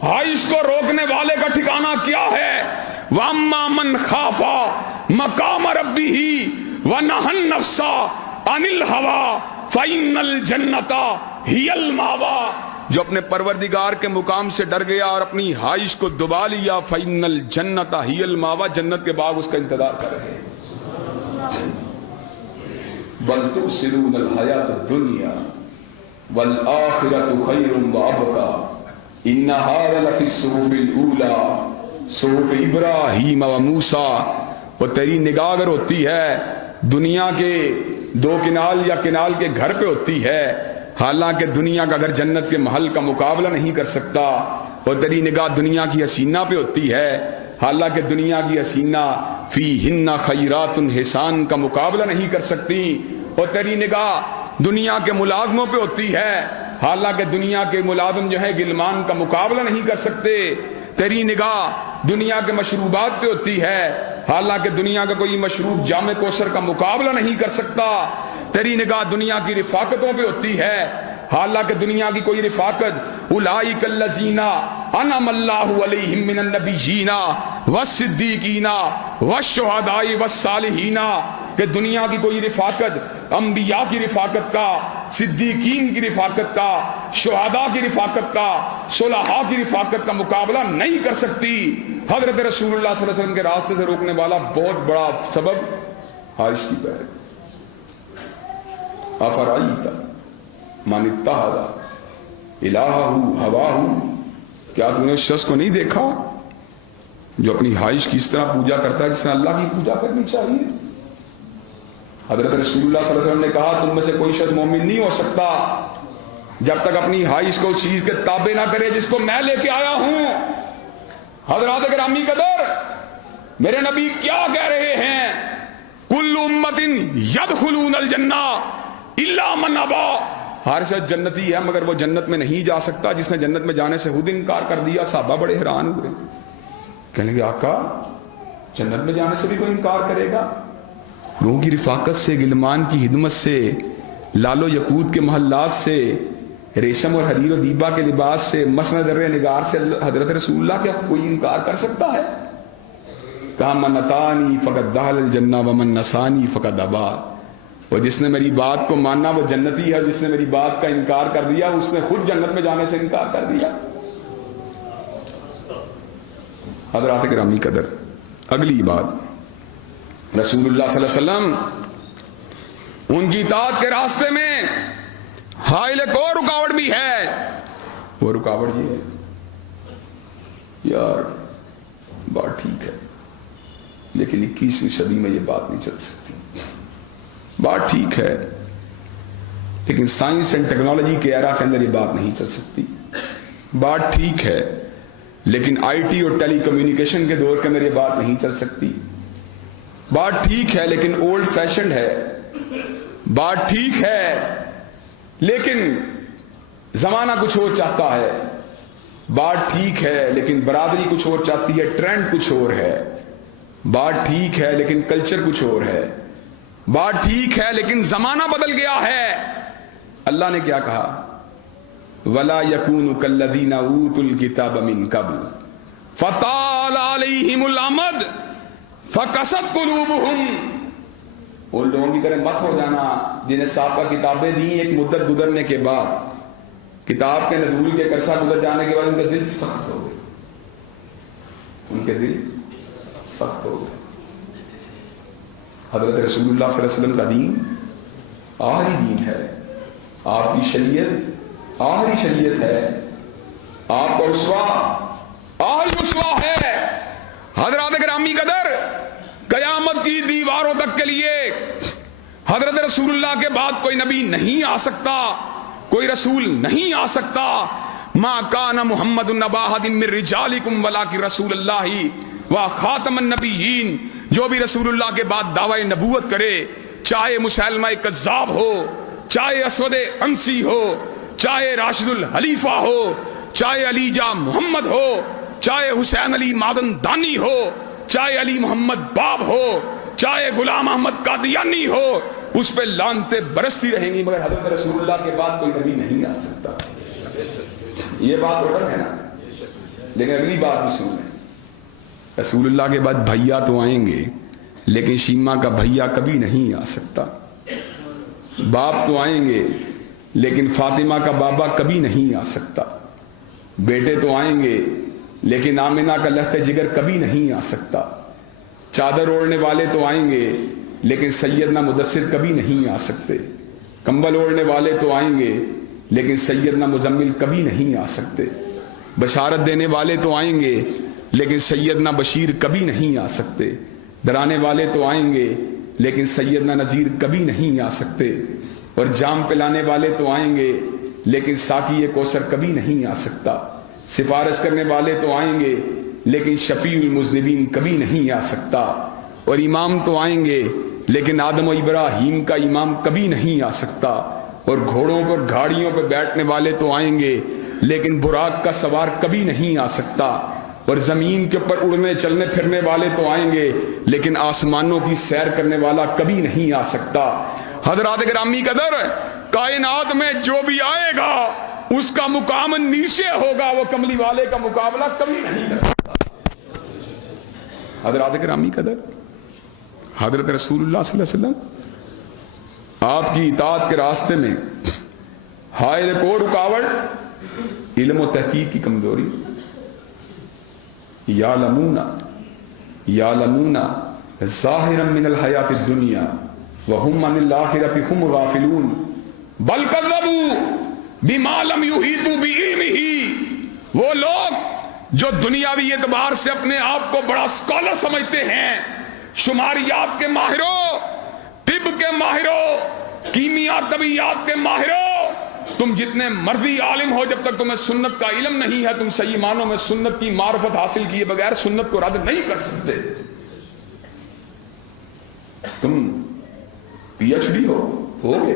خواہش کو روکنے والے کا ٹھکانہ کیا ہے؟ وَأَمَّا مَنْ خَافَ مَقَامَ رَبِّهِ وَنَهَى النَّفْسَ عَنِ الْهَوَىٰ فَإِنَّ الْجَنَّةَ هِيَ الْمَأْوَىٰ، جو اپنے پروردگار کے مقام سے ڈر گیا اور اپنی خواہش کو دبا لیا، فَإِنَّ الْجَنَّةَ هِيَ الْمَأْوَىٰ، جنت کے باغ اس کا انتظار کر رہے ہیں۔ بل تؤثرون الحیاۃ الدنیا والآخرۃ خیر وابقی ان ھذا لفی الصحف الاولی صحف ابراہیم وموسیٰ۔ اور تیری نگاہ اگر ہوتی ہے دنیا کے دو کنال یا کنال کے گھر پہ ہوتی ہے، حالانکہ دنیا کا گھر جنت کے محل کا مقابلہ نہیں کر سکتا، اور تیری نگاہ دنیا کی حسینہ پہ ہوتی ہے، حالانکہ دنیا کی حسینہ فیہن خیرات حسان کا مقابلہ نہیں کر سکتی، اور تیری نگاہ دنیا کے ملازموں پہ ہوتی ہے، حالانکہ دنیا کے ملازم جو ہے غلمان کا مقابلہ نہیں کر سکتے، تیری نگاہ دنیا کے مشروبات پہ ہوتی ہے، حالانکہ دنیا کا کوئی مشروب جام کوثر کا مقابلہ نہیں کر سکتا، تیری نگاہ دنیا کی رفاقتوں پہ ہوتی ہے، حالانکہ دنیا کی کوئی رفاقت اولئک الذین انعم اللہ علیہم من النبیین والصدیقین والشہداء والصالحین، کہ دنیا کی کوئی رفاقت انبیاء کی رفاقت کا، صدیقین کی رفاقت کا، شہداء کی رفاقت کا، صلحاء کی رفاقت کا مقابلہ نہیں کر سکتی۔ حضرت رسول اللہ صلی اللہ علیہ وسلم کے راستے سے روکنے والا بہت بڑا سبب خواہش کی پیروی۔ افرائیت من اتخذ الہہ ہواہ، کیا تم نے اس شخص کو نہیں دیکھا جو اپنی خواہش کی اس طرح پوجا کرتا ہے جس طرح اللہ کی پوجا کرنی چاہیے؟ حضرت رسول اللہ صلی اللہ علیہ وسلم نے کہا تم میں سے کوئی شخص مومن نہیں ہو سکتا جب تک اپنی خواہش کو اس چیز کے تابع نہ کرے جس کو میں لے کے آیا ہوں۔ حضرات گرامی قدر، میرے نبی کیا کہہ رہے ہیں؟ کل امت یدخلون الجنہ الا من ابا، ہر شخص جنتی ہے مگر وہ جنت میں نہیں جا سکتا جس نے جنت میں جانے سے خود انکار کر دیا۔ صحابہ بڑے حیران ہوئے، کہنے لگے آقا جنت میں جانے سے بھی کوئی انکار کرے گا؟ روح کی رفاقت سے، غلمان کی خدمت سے، لال و یقوت کے محلات سے، ریشم اور حریر و دیبا کے لباس سے، مسند در نگار سے حضرت رسول اللہ کیا کوئی انکار کر سکتا ہے؟ کہا من اطاعنی فقد دخل الجنہ ومن نصانی فقد ابا، اور جس نے میری بات کو ماننا وہ جنتی ہے، جس نے میری بات کا انکار کر دیا اس نے خود جنت میں جانے سے انکار کر دیا۔ حضرات گرامی قدر، اگلی بات، رسول اللہ صلی اللہ علیہ وسلم ان کی اطاعت کے راستے میں حائل ایک اور رکاوٹ بھی ہے، وہ رکاوٹ یہ ہے، یار بات ٹھیک ہے لیکن 21ویں صدی میں یہ بات نہیں چل سکتی، بات ٹھیک ہے لیکن سائنس اینڈ ٹیکنالوجی کے ایرا کے اندر یہ بات نہیں چل سکتی، بات ٹھیک ہے لیکن آئی ٹی اور ٹیلی کمیونیکیشن کے دور کے اندر یہ بات نہیں چل سکتی، بات ٹھیک ہے لیکن اولڈ فیشنڈ ہے، بات ٹھیک ہے لیکن زمانہ کچھ اور چاہتا ہے، بات ٹھیک ہے لیکن برادری کچھ اور چاہتی ہے، ٹرینڈ کچھ اور ہے، بات ٹھیک ہے لیکن کلچر کچھ اور ہے، بات ٹھیک ہے لیکن زمانہ بدل گیا ہے۔ اللہ نے کیا کہا؟ وَلَا يَكُونُ كَالَّذِينَ أُوتُوا الْكِتَابَ مِن قَبْلُ فَطَالَ عَلَيْهِمُ الْأَمَدُ فَقَسَتْ قُلُوبُهُمْ، ان لوگوں کی طرح مت ہو جانا جنہیں سابقہ کتابیں دیں، ایک مدت گزرنے کے بعد، کتاب کے نزول کے عرصہ گزر جانے کے بعد ان کے دل سخت ہو گئے، ان کے دل سخت ہو گئے۔ حضرت رسول اللہ صلی اللہ علیہ وسلم کا دین آخری دین ہے، آپ کی شریعت آخری شریعت ہے، آپ کا اسوہ آخری اسوہ ہے۔ حضرات گرامی قدر، قیامت کی دیواروں تک کے لیے حضرت رسول اللہ کے بعد کوئی نبی نہیں آ سکتا، کوئی رسول نہیں آ سکتا۔ ما کان محمد ابا احد من رجالکم ولکن رسول اللہ و خاتم النبیین، جو بھی رسول اللہ کے بعد دعوی نبوت کرے، چاہے مسیلمہ کذاب ہو، چاہے اسود عنسی ہو، چاہے راشد الخلیفہ ہو، چاہے علی جا محمد ہو، چاہے حسین علی مادن دانی ہو، چاہے علی محمد باب ہو، چاہے غلام احمد قادیانی ہو، اس پہ لعنتیں برستی رہیں گی، مگر حضرت رسول اللہ کے بعد کوئی نبی نہیں آ سکتا۔ یہ بات روٹن ہے نا، لیکن اگلی بات بھی سن لیں، رسول اللہ کے بعد بھیا تو آئیں گے لیکن شیما کا بھیا کبھی نہیں آ سکتا، باپ تو آئیں گے لیکن فاطمہ کا بابا کبھی نہیں آ سکتا، بیٹے تو آئیں گے لیکن آمنہ کا لہتے جگر کبھی نہیں آ سکتا، چادر اوڑھنے والے تو آئیں گے لیکن سیدنا مدثر کبھی نہیں آ سکتے، کمبل اوڑھنے والے تو آئیں گے لیکن سیدنا مزمل کبھی نہیں آ سکتے، بشارت دینے والے تو آئیں گے لیکن سیدنا بشیر کبھی نہیں آ سکتے، ڈرانے والے تو آئیں گے لیکن سیدنا نذیر کبھی نہیں آ سکتے، اور جام پلانے والے تو آئیں گے لیکن ساقی کوثر کبھی نہیں آ سکتا، سفارش کرنے والے تو آئیں گے لیکن شفیع المذنبین کبھی نہیں آ سکتا، اور امام تو آئیں گے لیکن آدم و ابراہیم کا امام کبھی نہیں آ سکتا، اور گھوڑوں پر گھاڑیوں پر بیٹھنے والے تو آئیں گے لیکن براق کا سوار کبھی نہیں آ سکتا، اور زمین کے اوپر اڑنے چلنے پھرنے والے تو آئیں گے لیکن آسمانوں کی سیر کرنے والا کبھی نہیں آ سکتا۔ حضرات گرامی قدر، کائنات میں جو بھی آئے گا اس کا مقام نیچے ہوگا، وہ کملی والے کا مقابلہ کبھی نہیں کر سکتا۔ حضرات گرامی قدر، حضرت رسول اللہ صلی اللہ علیہ وسلم آپ کی اطاعت کے راستے میں حائل کو رکاوٹ علم و تحقیق کی کمزوری، یعلمون ظاہرا من الحیات الدنیا وہم عن الآخرۃ ہم غافلون بل کذبوا بما لم یحیطوا بعلمہ، وہ لوگ جو دنیاوی اعتبار سے اپنے آپ کو بڑا اسکالر سمجھتے ہیں، شماریات کے ماہروں، طب کے ماہروں، کیمیا طبیعیات کے ماہروں، تم جتنے مرضی عالم ہو، جب تک تمہیں سنت کا علم نہیں ہے تم صحیح معنوں میں سنت کی معرفت حاصل کیے بغیر سنت کو رد نہیں کر سکتے۔ تم پی ایچ ڈی ہوگے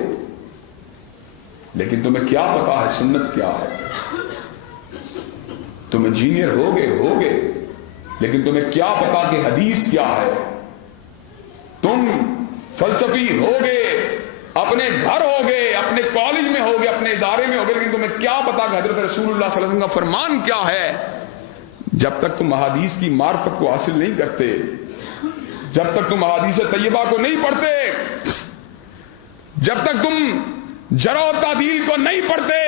لیکن تمہیں کیا پتا ہے سنت کیا ہے، تم انجینئر ہوگے لیکن تمہیں کیا پتا کہ حدیث کیا ہے، تم فلسفی ہوگے اپنے گھر ہو گئے، اپنے کالج میں ہو گئے، اپنے ادارے میں ہو گئے، لیکن تمہیں کیا پتا کہ حضرت رسول اللہ صلی اللہ علیہ وسلم کا فرمان کیا ہے؟ جب تک تم احادیث کی معرفت کو حاصل نہیں کرتے، جب تک تم احادیث طیبہ کو نہیں پڑھتے، جب تک تم جرح و تعدیل کو نہیں پڑھتے،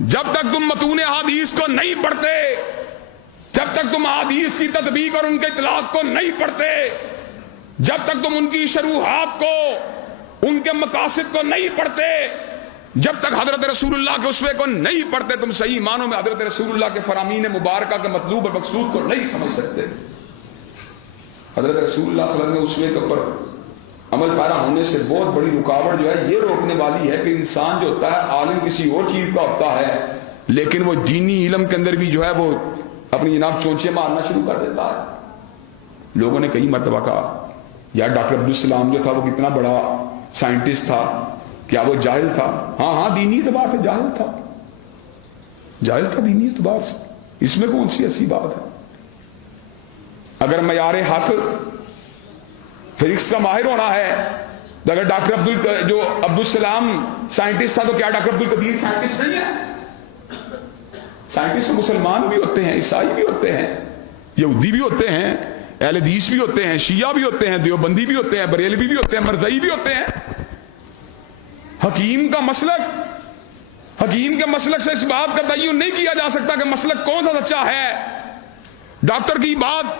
جب تک تم متون احادیث کو نہیں پڑھتے، جب تک تم احادیث کی تطبیق اور ان کے اطلاق کو نہیں پڑھتے، جب تک تم ان کی شروحات کو، ان کے مقاصد کو نہیں پڑھتے، جب تک حضرت رسول اللہ کے اسوے کو نہیں پڑھتے، تم صحیح معنوں میں حضرت رسول اللہ کے فرامین مبارکہ کے مطلوب اور مقصود کو نہیں سمجھ سکتے۔ حضرت رسول اللہ صلی اللہ علیہ وسلم کے اسوے کے اوپر عمل پیرا ہونے سے بہت بڑی رکاوٹ جو ہے یہ روکنے والی ہے کہ انسان جو ہوتا ہے عالم کسی اور چیز کا ہوتا ہے، لیکن وہ دینی علم کے اندر بھی جو ہے وہ اپنی جناب چونچے مارنا شروع کر دیتا ہے۔ لوگوں نے کئی مرتبہ کہا یار ڈاکٹر عبدالسلام جو تھا وہ کتنا بڑا سائنٹسٹ تھا، کیا وہ جاہل تھا؟ ہاں دینی اعتبار سے جاہل تھا، جاہل تھا دینی اعتبار سے، اس میں کون سی ایسی بات ہے؟ اگر معیار حق فزکس کا ماہر ہونا ہے تو اگر ڈاکٹر عبدالسلام سائنٹسٹ تھا تو کیا ڈاکٹر عبدالقدیر سائنٹسٹ نہیں ہے؟ سائنٹسٹ مسلمان بھی ہوتے ہیں، عیسائی بھی ہوتے ہیں، یہودی بھی ہوتے ہیں، اہل حدیث بھی ہوتے ہیں، شیعہ بھی ہوتے ہیں، دیوبندی بھی ہوتے ہیں، بریلوی بھی ہوتے ہیں، مرزائی بھی ہوتے ہیں۔ حکیم کا مسلک، حکیم کے مسلک سے اس بات کا تعین نہیں کیا جا سکتا کہ مسلک کون سا سچا ہے۔ ڈاکٹر کی بات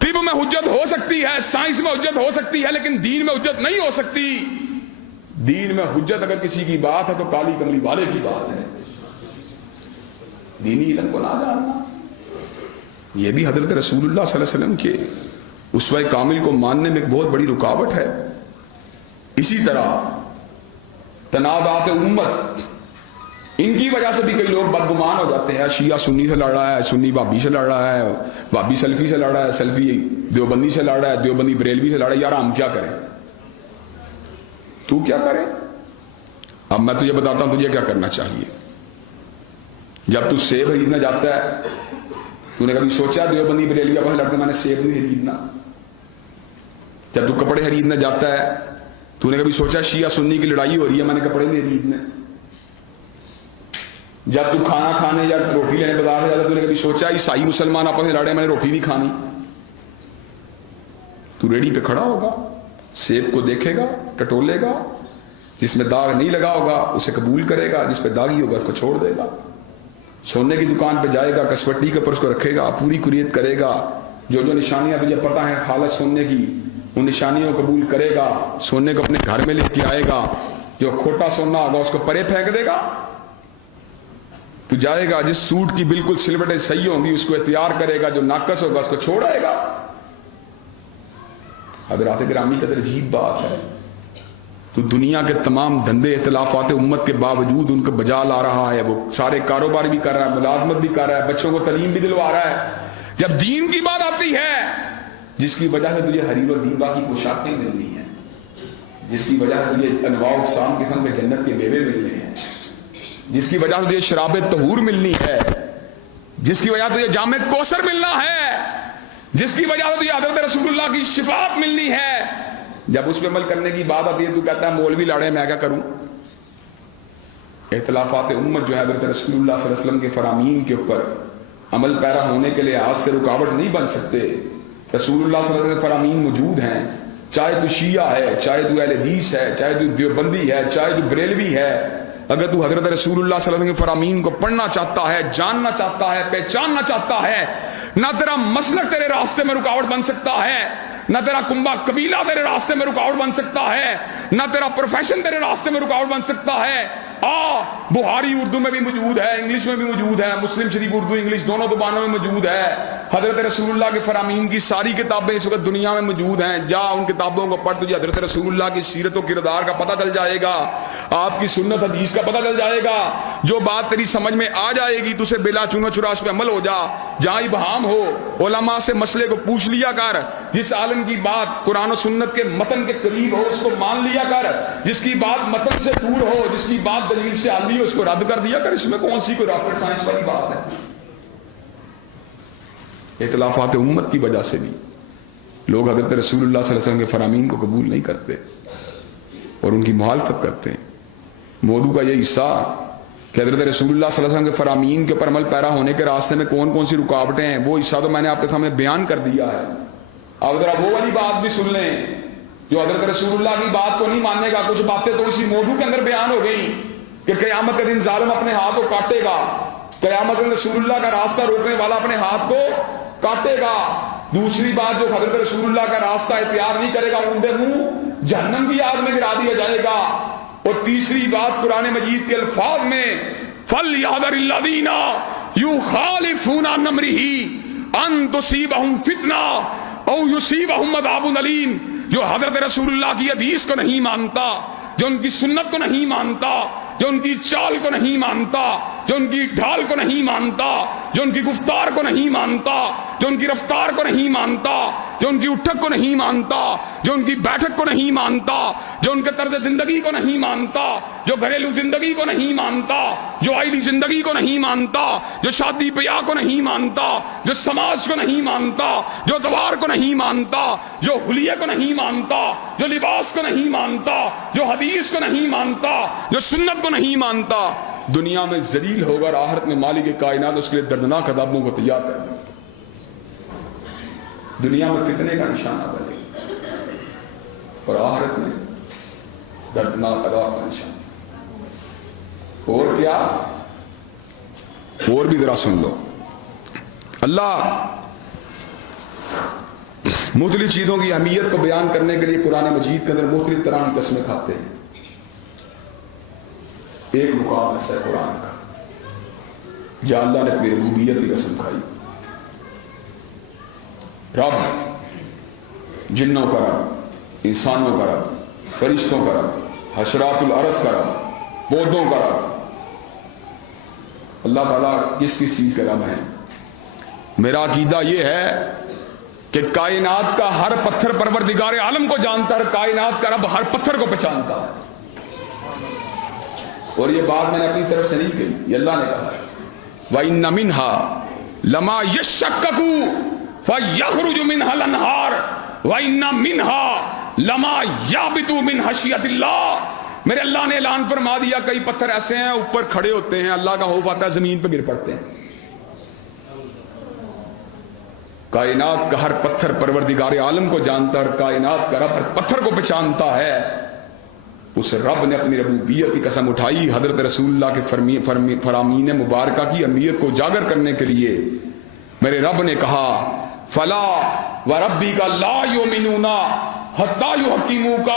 طب میں حجت ہو سکتی ہے، سائنس میں حجت ہو سکتی ہے، لیکن دین میں حجت نہیں ہو سکتی۔ دین میں حجت اگر کسی کی بات ہے تو کالی کملی والے کی بات ہے۔ دینی علم کو نہ جاننا یہ بھی حضرت رسول اللہ صلی اللہ علیہ وسلم کے اسوہ کامل کو ماننے میں ایک بہت بڑی رکاوٹ ہے۔ اسی طرح تنازعات امت، ان کی وجہ سے بھی کئی لوگ بدگمان ہو جاتے ہیں، شیعہ سنی سے لڑ رہا ہے، سنی بھابی سے لڑ رہا ہے، بھابی سلفی سے لڑ رہا ہے، سلفی دیوبندی سے لڑ رہا ہے، دیوبندی بریلوی سے لڑ رہا ہے۔ یار ہم کیا کریں؟ تو کیا کرے؟ اب میں تجھے بتاتا ہوں تجھے کیا کرنا چاہیے۔ جب تو سیب خریدنا جاتا ہے، تو نے کبھی سوچا دیوبندی بریلوی آپس لڑتے میں نے سیب نہیں خریدنا؟ جب تو کپڑے خریدنا جاتا ہے، تو نے کبھی سوچا شیعہ سنی کی لڑائی ہو رہی ہے میں نے کپڑے نہیں خریدنے؟ جب تو کھانا کھانے یا روٹی لینے بازار سے جاتا تو نے کبھی سوچا عیسائی مسلمان آپس میں لڑے میں نے روٹی نہیں کھانی؟ تو ریڑھی پہ کھڑا ہوگا، سیب کو دیکھے گا، ٹٹولے گا، جس میں داغ نہیں لگا ہوگا اسے قبول کرے گا، جس پہ داغی ہوگا اس کو چھوڑ دے گا۔ سونے کی دکان پہ جائے گا، کسوٹی کے اوپر اس کو رکھے گا، پوری کریت کرے گا، جو نشانیاں تجھے پتہ ہیں خالص سونے کی ان نشانیوں کو قبول کرے گا، سونے کو اپنے گھر میں لے کے آئے گا، جو کھوٹا سونا ہوگا اس کو پرے پھینک دے گا۔ تو جائے گا جس سوٹ کی بالکل سلوٹیں صحیح ہوں گی اس کو اختیار کرے گا، جو ناقص ہوگا اس کو چھوڑ آئے گا۔ حضرات گرامی قدر عجیب بات ہے، تو دنیا کے تمام دھندے اختلافات امت کے باوجود ان کو بجا لا رہا ہے، وہ سارے کاروبار بھی کر رہا ہے، ملازمت بھی کر رہا ہے، بچوں کو تعلیم بھی دلوا رہا ہے۔ جب دین کی بات آتی ہے جس کی وجہ سے تجھے حریر و دیبا کی پوشاکیں ملنی ہیں، جس کی وجہ سے تجھے انواع اقسام قسم کے جنت کے میوے ملنے ہیں، جس کی وجہ سے تجھے شراب طہور ملنی ہے، جس کی وجہ سے تجھے جام کوثر ملنا ہے، جس کی وجہ سے تجھے حضرت رسول اللہ کی شفاعت ملنی ہے، جب اس پہ عمل کرنے کی بات آتی ہے تو کہتا ہے مولوی لڑے میں کیا کروں؟ اختلافات امت جو ہے حضرت رسول اللہ صلی اللہ علیہ وسلم کے فرامین کے اوپر عمل پیرا ہونے کے لیے آج سے رکاوٹ نہیں بن سکتے۔ رسول اللہ صلی اللہ علیہ وسلم کے فرامین موجود ہیں، چاہے تو شیعہ ہے، چاہے تو اہل حدیث ہے، چاہے تو دیوبندی ہے، چاہے تو بریلوی ہے، اگر تو حضرت رسول اللہ صلی اللہ علیہ وسلم کے فرامین کو پڑھنا چاہتا ہے، جاننا چاہتا ہے، پہچاننا چاہتا ہے، نہ تیرا مسلک تیرے راستے میں رکاوٹ بن سکتا ہے، نہ تیرا کنبہ قبیلہ تیرے راستے میں رکاوٹ بن سکتا ہے، نہ تیرا پروفیشن تیرے راستے میں رکاوٹ بن سکتا ہے۔ بخاری اردو میں بھی موجود ہے، انگلش میں بھی موجود ہے، مسلم شریف اردو انگلش دونوں زبانوں میں موجود ہے۔ حضرت رسول اللہ کے فرامین کی ساری کتابیں اس وقت دنیا میں موجود ہیں، جا ان کتابوں کو پڑھ، تجھے حضرت رسول اللہ کی سیرت و کردار کا پتہ چل جائے گا، آپ کی سنت حدیث کا پتہ چل جائے گا۔ جو بات تیری سمجھ میں آ جائے گی تو اسے بلا چونو چرا اس پہ عمل ہو جا۔ جہاں ابہام ہو علماء سے مسئلے کو پوچھ لیا کر، جس عالم کی بات قرآن و سنت کے متن کے قریب ہو اس کو مان لیا کر، جس کی بات متن سے دور ہو، جس کی بات دلیل سے عالی ہو اس کو رد کر دیا کر۔ اس میں کون سی کوئی راکٹ سائنس والی بات ہے؟ اختلافات امت کی وجہ سے بھی لوگ حضرت رسول اللہ صلی اللہ علیہ وسلم کے فرامین کو قبول نہیں کرتے۔ اور ان کی مخالفت کرتے ہیں۔ موضوع کا یہ حصہ کہ حضرت رسول اللہ صلی اللہ علیہ وسلم کے فرامین کے اوپر عمل پیرا ہونے کے راستے میں کون کون سی رکاوٹیں ہیں، وہ حصہ تو میں نے آپ کے سامنے بیان کر دیا ہے۔ اب ذرا وہ والی بات بھی سن لیں، جو حضرت رسول اللہ کی بات کو نہیں ماننے گا، کچھ باتیں تو اسی موضوع کے اندر بیان ہو گئی کہ قیامت کے دن ظالم اپنے ہاتھ کو کاٹے گا، قیامت کے دن رسول اللہ کا راستہ روکنے والا اپنے ہاتھ کو کاٹے گا۔ دوسری بات، جو حضرت رسول اللہ کا راستہ اختیار نہیں کرے گا ان کے منہ جہنم کی آگ میں گرا دیا جائے گا۔ اور تیسری بات قرآن مجید کے الفاظ میں فَلْيَحْذَرِ الَّذِينَ يُخَالِفُونَ عَنْ أَمْرِهِ أَن تُصِيبَهُمْ فِتْنَةٌ أَوْ يُصِيبَهُمْ عَذَابٌ أَلِيمٌ۔ جو حضرت رسول اللہ کی حدیث کو نہیں مانتا، جو ان کی سنت کو نہیں مانتا، جو ان کی چال کو نہیں مانتا، جو ان کی ڈھال کو نہیں مانتا، جو ان کی گفتار کو نہیں مانتا، جو ان کی رفتار کو نہیں مانتا، جو ان کی اٹھک کو نہیں مانتا، جو ان کی بیٹھک کو نہیں مانتا، جو ان کے طرز زندگی کو نہیں مانتا، جو گھریلو زندگی کو نہیں مانتا، جو آئلی زندگی کو نہیں مانتا، جو شادی بیاہ کو نہیں مانتا، جو سماج کو نہیں مانتا، جو اتوار کو نہیں مانتا، جو حلیے کو نہیں مانتا، جو لباس کو نہیں مانتا، جو حدیث کو نہیں مانتا، جو سنت کو نہیں مانتا، دنیا میں ذلیل ہوگا اور آخرت میں مالک کائنات اس کے لیے دردناک عذابوں کو تیار کر دے۔ دنیا میں فتنے کا نشانہ بنے اور آخرت میں دردناک عذاب کا نشانہ۔ اور کیا؟ اور بھی ذرا سن لو، اللہ مختلف چیزوں کی اہمیت کو بیان کرنے کے لیے قرآن مجید کے اندر مختلف طرح کی قسمیں کھاتے ہیں۔ ایک مقام ایسا ہے قرآن کا جہاں اللہ نے اپنی ربوبیت کی قسم کھائی۔ رب، جنوں کا رب، انسانوں کا رب، فرشتوں کا رب، حشرات الارض کا رب، پودوں کا رب۔ اللہ تعالیٰ کس کس چیز کا رب ہے؟ میرا عقیدہ یہ ہے کہ کائنات کا ہر پتھر پروردگار عالم کو جانتا ہے، کائنات کا رب ہر پتھر کو پہچانتا ہے۔ اور یہ بات میں نے اپنی طرف سے نہیں کہی، یہ اللہ نے کہا ہے۔ وَإِنَّ مِنْهَا لَمَا يَشَّقَّقُ فَيَخْرُجُ مِنْهَا الْأَنْهَارُ وَإِنَّ مِنْهَا لَمَا يَهْبِطُ مِنْ خَشْيَةِ اللَّهِ۔ میرے اللہ نے اعلان فرما دیا کئی پتھر ایسے ہیں اوپر کھڑے ہوتے ہیں، اللہ کا خوف آتا ہے زمین پہ گر پڑتے ہیں۔ کائنات کا ہر پتھر پروردگار عالم کو جانتا ہے، اور کائنات کا رب ہر پتھر کو پہچانتا ہے۔ اس رب نے اپنی ربوبیت کی قسم اٹھائی حضرت رسول اللہ کے فرامین مبارکہ کی اہمیت کو اجاگر کرنے کے لیے۔ میرے رب نے کہا فلا وربک لا یؤمنون حتی یحکموک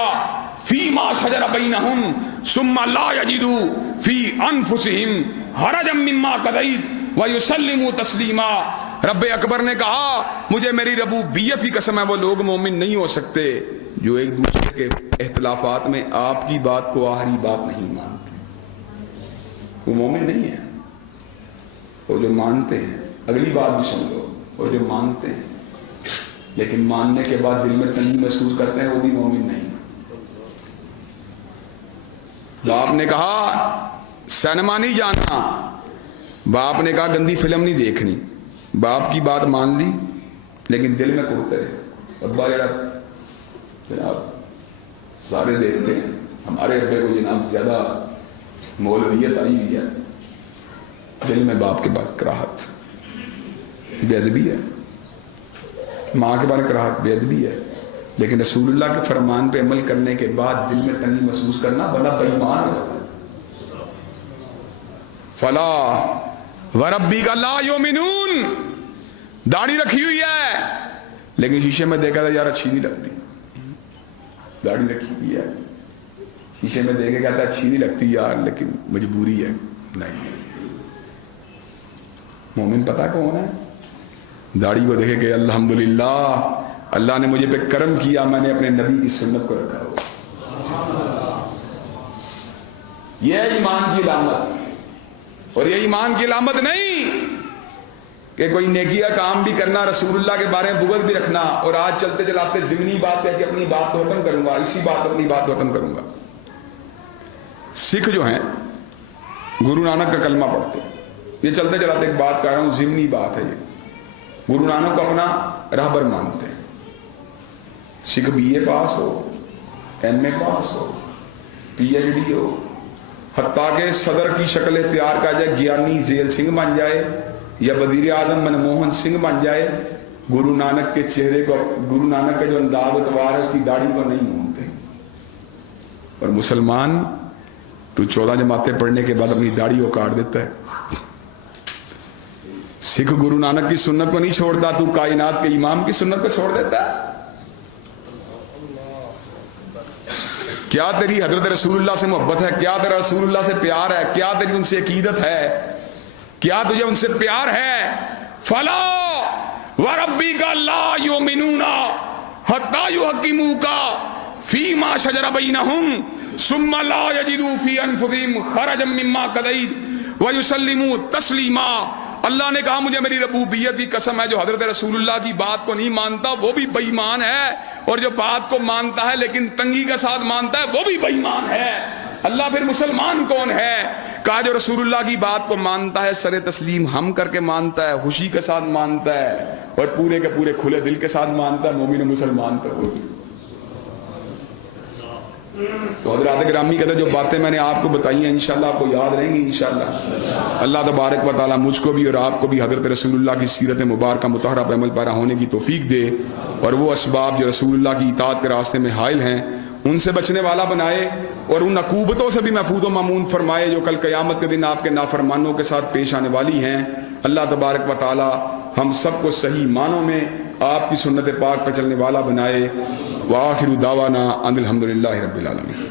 فیما شجر بینہم ثم لا یجدوا فی انفسہم حرجا مما قضیت ویسلموا تسلیما۔ رب اکبر نے کہا مجھے میری ربوبیت کی قسم ہے، وہ لوگ مومن نہیں ہو سکتے جو ایک دوسرے کے اختلافات میں آپ کی بات کو آخری بات نہیں مانتے۔ وہ مومن نہیں ہے۔ اور جو مانتے ہیں، اگلی بات بھی سن لو، اور جو مانتے ہیں لیکن ماننے کے بعد دل میں تنگی محسوس کرتے ہیں، وہ بھی مومن نہیں۔ باپ نے کہا سینما نہیں جانا، باپ نے کہا گندی فلم نہیں دیکھنی، باپ کی بات مان لی لیکن دل میں کوڑتے رہے۔ ابا جناب سارے دیکھتے ہیں، ہمارے ابے کو جناب زیادہ مولویت آئی ہوئی ہے، دل میں باپ کے بعد کراہت، بے ادبی ہے، ماں کے بارے کراہت، بے ادبی ہے۔ لیکن رسول اللہ کے فرمان پہ عمل کرنے کے بعد دل میں تنگی محسوس کرنا بڑا بے ایمان ہو جاتا ہے۔ فلا وربک لا یؤمنون، داڑھی رکھی ہوئی ہے لیکن شیشے میں دیکھا تھا یار اچھی نہیں لگتی، داڑھی رکھی ہوئی ہے، شیشے میں دیکھے کہتا اچھی نہیں لگتی یار لیکن مجبوری ہے۔ نہیں، مومن پتہ کون ہے؟ داڑھی کو دیکھے کہ الحمدللہ اللہ نے مجھے پہ کرم کیا، میں نے اپنے نبی کی سنت کو رکھا ہوا۔ یہ ہے ایمان کی علامت۔ اور یہ ایمان کی علامت نہیں کہ کوئی نیکی کا کام بھی کرنا، رسول اللہ کے بارے میں بغض بھی رکھنا، اور آج چلتے چلاتے ضمنی بات ہے کہ اپنی بات کو ختم کروں گا، اسی بات اپنی بات کو ختم کروں گا۔ سکھ جو ہیں گرو نانک کا کلمہ پڑھتے ہیں، یہ چلتے چلاتے ایک بات کر رہا ہوں، ضمنی بات ہے، یہ گرو نانک کو اپنا راہبر مانتے ہیں۔ سکھ بی اے پاس ہو، ایم اے پاس ہو، PhD ہو, حتیٰ کہ صدر کی شکل اختیار کر جائے, گیانی ذیل سنگھ بن جائے یا وزیر اعظم منموہن سنگھ بن جائے, گرو نانک کے چہرے کو, گرو نانک کا جو انداز و اتوار ہے اس کی داڑھی کو نہیں مونتے. اور مسلمان تو 14 جماعتیں پڑھنے کے بعد اپنی داڑھی کو کاٹ دیتا ہے. سکھ گرو نانک کی سنت کو نہیں چھوڑتا, تو کائنات کے امام کی سنت کو چھوڑ دیتا ہے. کیا تیری حضرت رسول اللہ سے محبت ہے؟ کیا تیرا رسول اللہ سے پیار ہے؟ کیا تیری ان سے عقیدت ہے؟ کیا تجھے ان سے پیار ہے؟ فلا وربک لا یؤمنون حتی یحکموک فیما شجر بینہم ثم لا یجدوا فی انفسہم حرجا مما قضیت ویسلموا تسلیما. اللہ نے کہا مجھے میری ربوبیت کی قسم ہے, جو حضرت رسول اللہ کی بات کو نہیں مانتا وہ بھی بے ایمان ہے, اور جو بات کو مانتا ہے لیکن تنگی کے ساتھ مانتا ہے وہ بھی بے ایمان ہے. اللہ پھر مسلمان کون ہے؟ کہا جو رسول اللہ کی بات کو مانتا ہے, سر تسلیم ہم کر کے مانتا ہے, خوشی کے ساتھ مانتا ہے, اور پورے کے پورے کھلے دل کے ساتھ مانتا ہے, مومن و مسلمان پر. تو حضرات گرامی کہتے ہیں جو باتیں میں نے آپ کو بتائی ہیں انشاءاللہ آپ کو یاد رہیں گی انشاءاللہ. اللہ تبارک و تعالیٰ مجھ کو بھی اور آپ کو بھی حضرت رسول اللہ کی سیرت مبارکہ مطہرہ پہ عمل پیرا ہونے کی توفیق دے, اور وہ اسباب جو رسول اللہ کی اطاعت کے راستے میں حائل ہیں ان سے بچنے والا بنائے, اور ان عقوبتوں سے بھی محفوظ و مامون فرمائے جو کل قیامت کے دن آپ کے نافرمانوں کے ساتھ پیش آنے والی ہیں. اللہ تبارک و تعالیٰ ہم سب کو صحیح معنوں میں آپ کی سنت پاک پر چلنے والا بنائے. وآخر دعوانا ان الحمدللہ رب العالمین.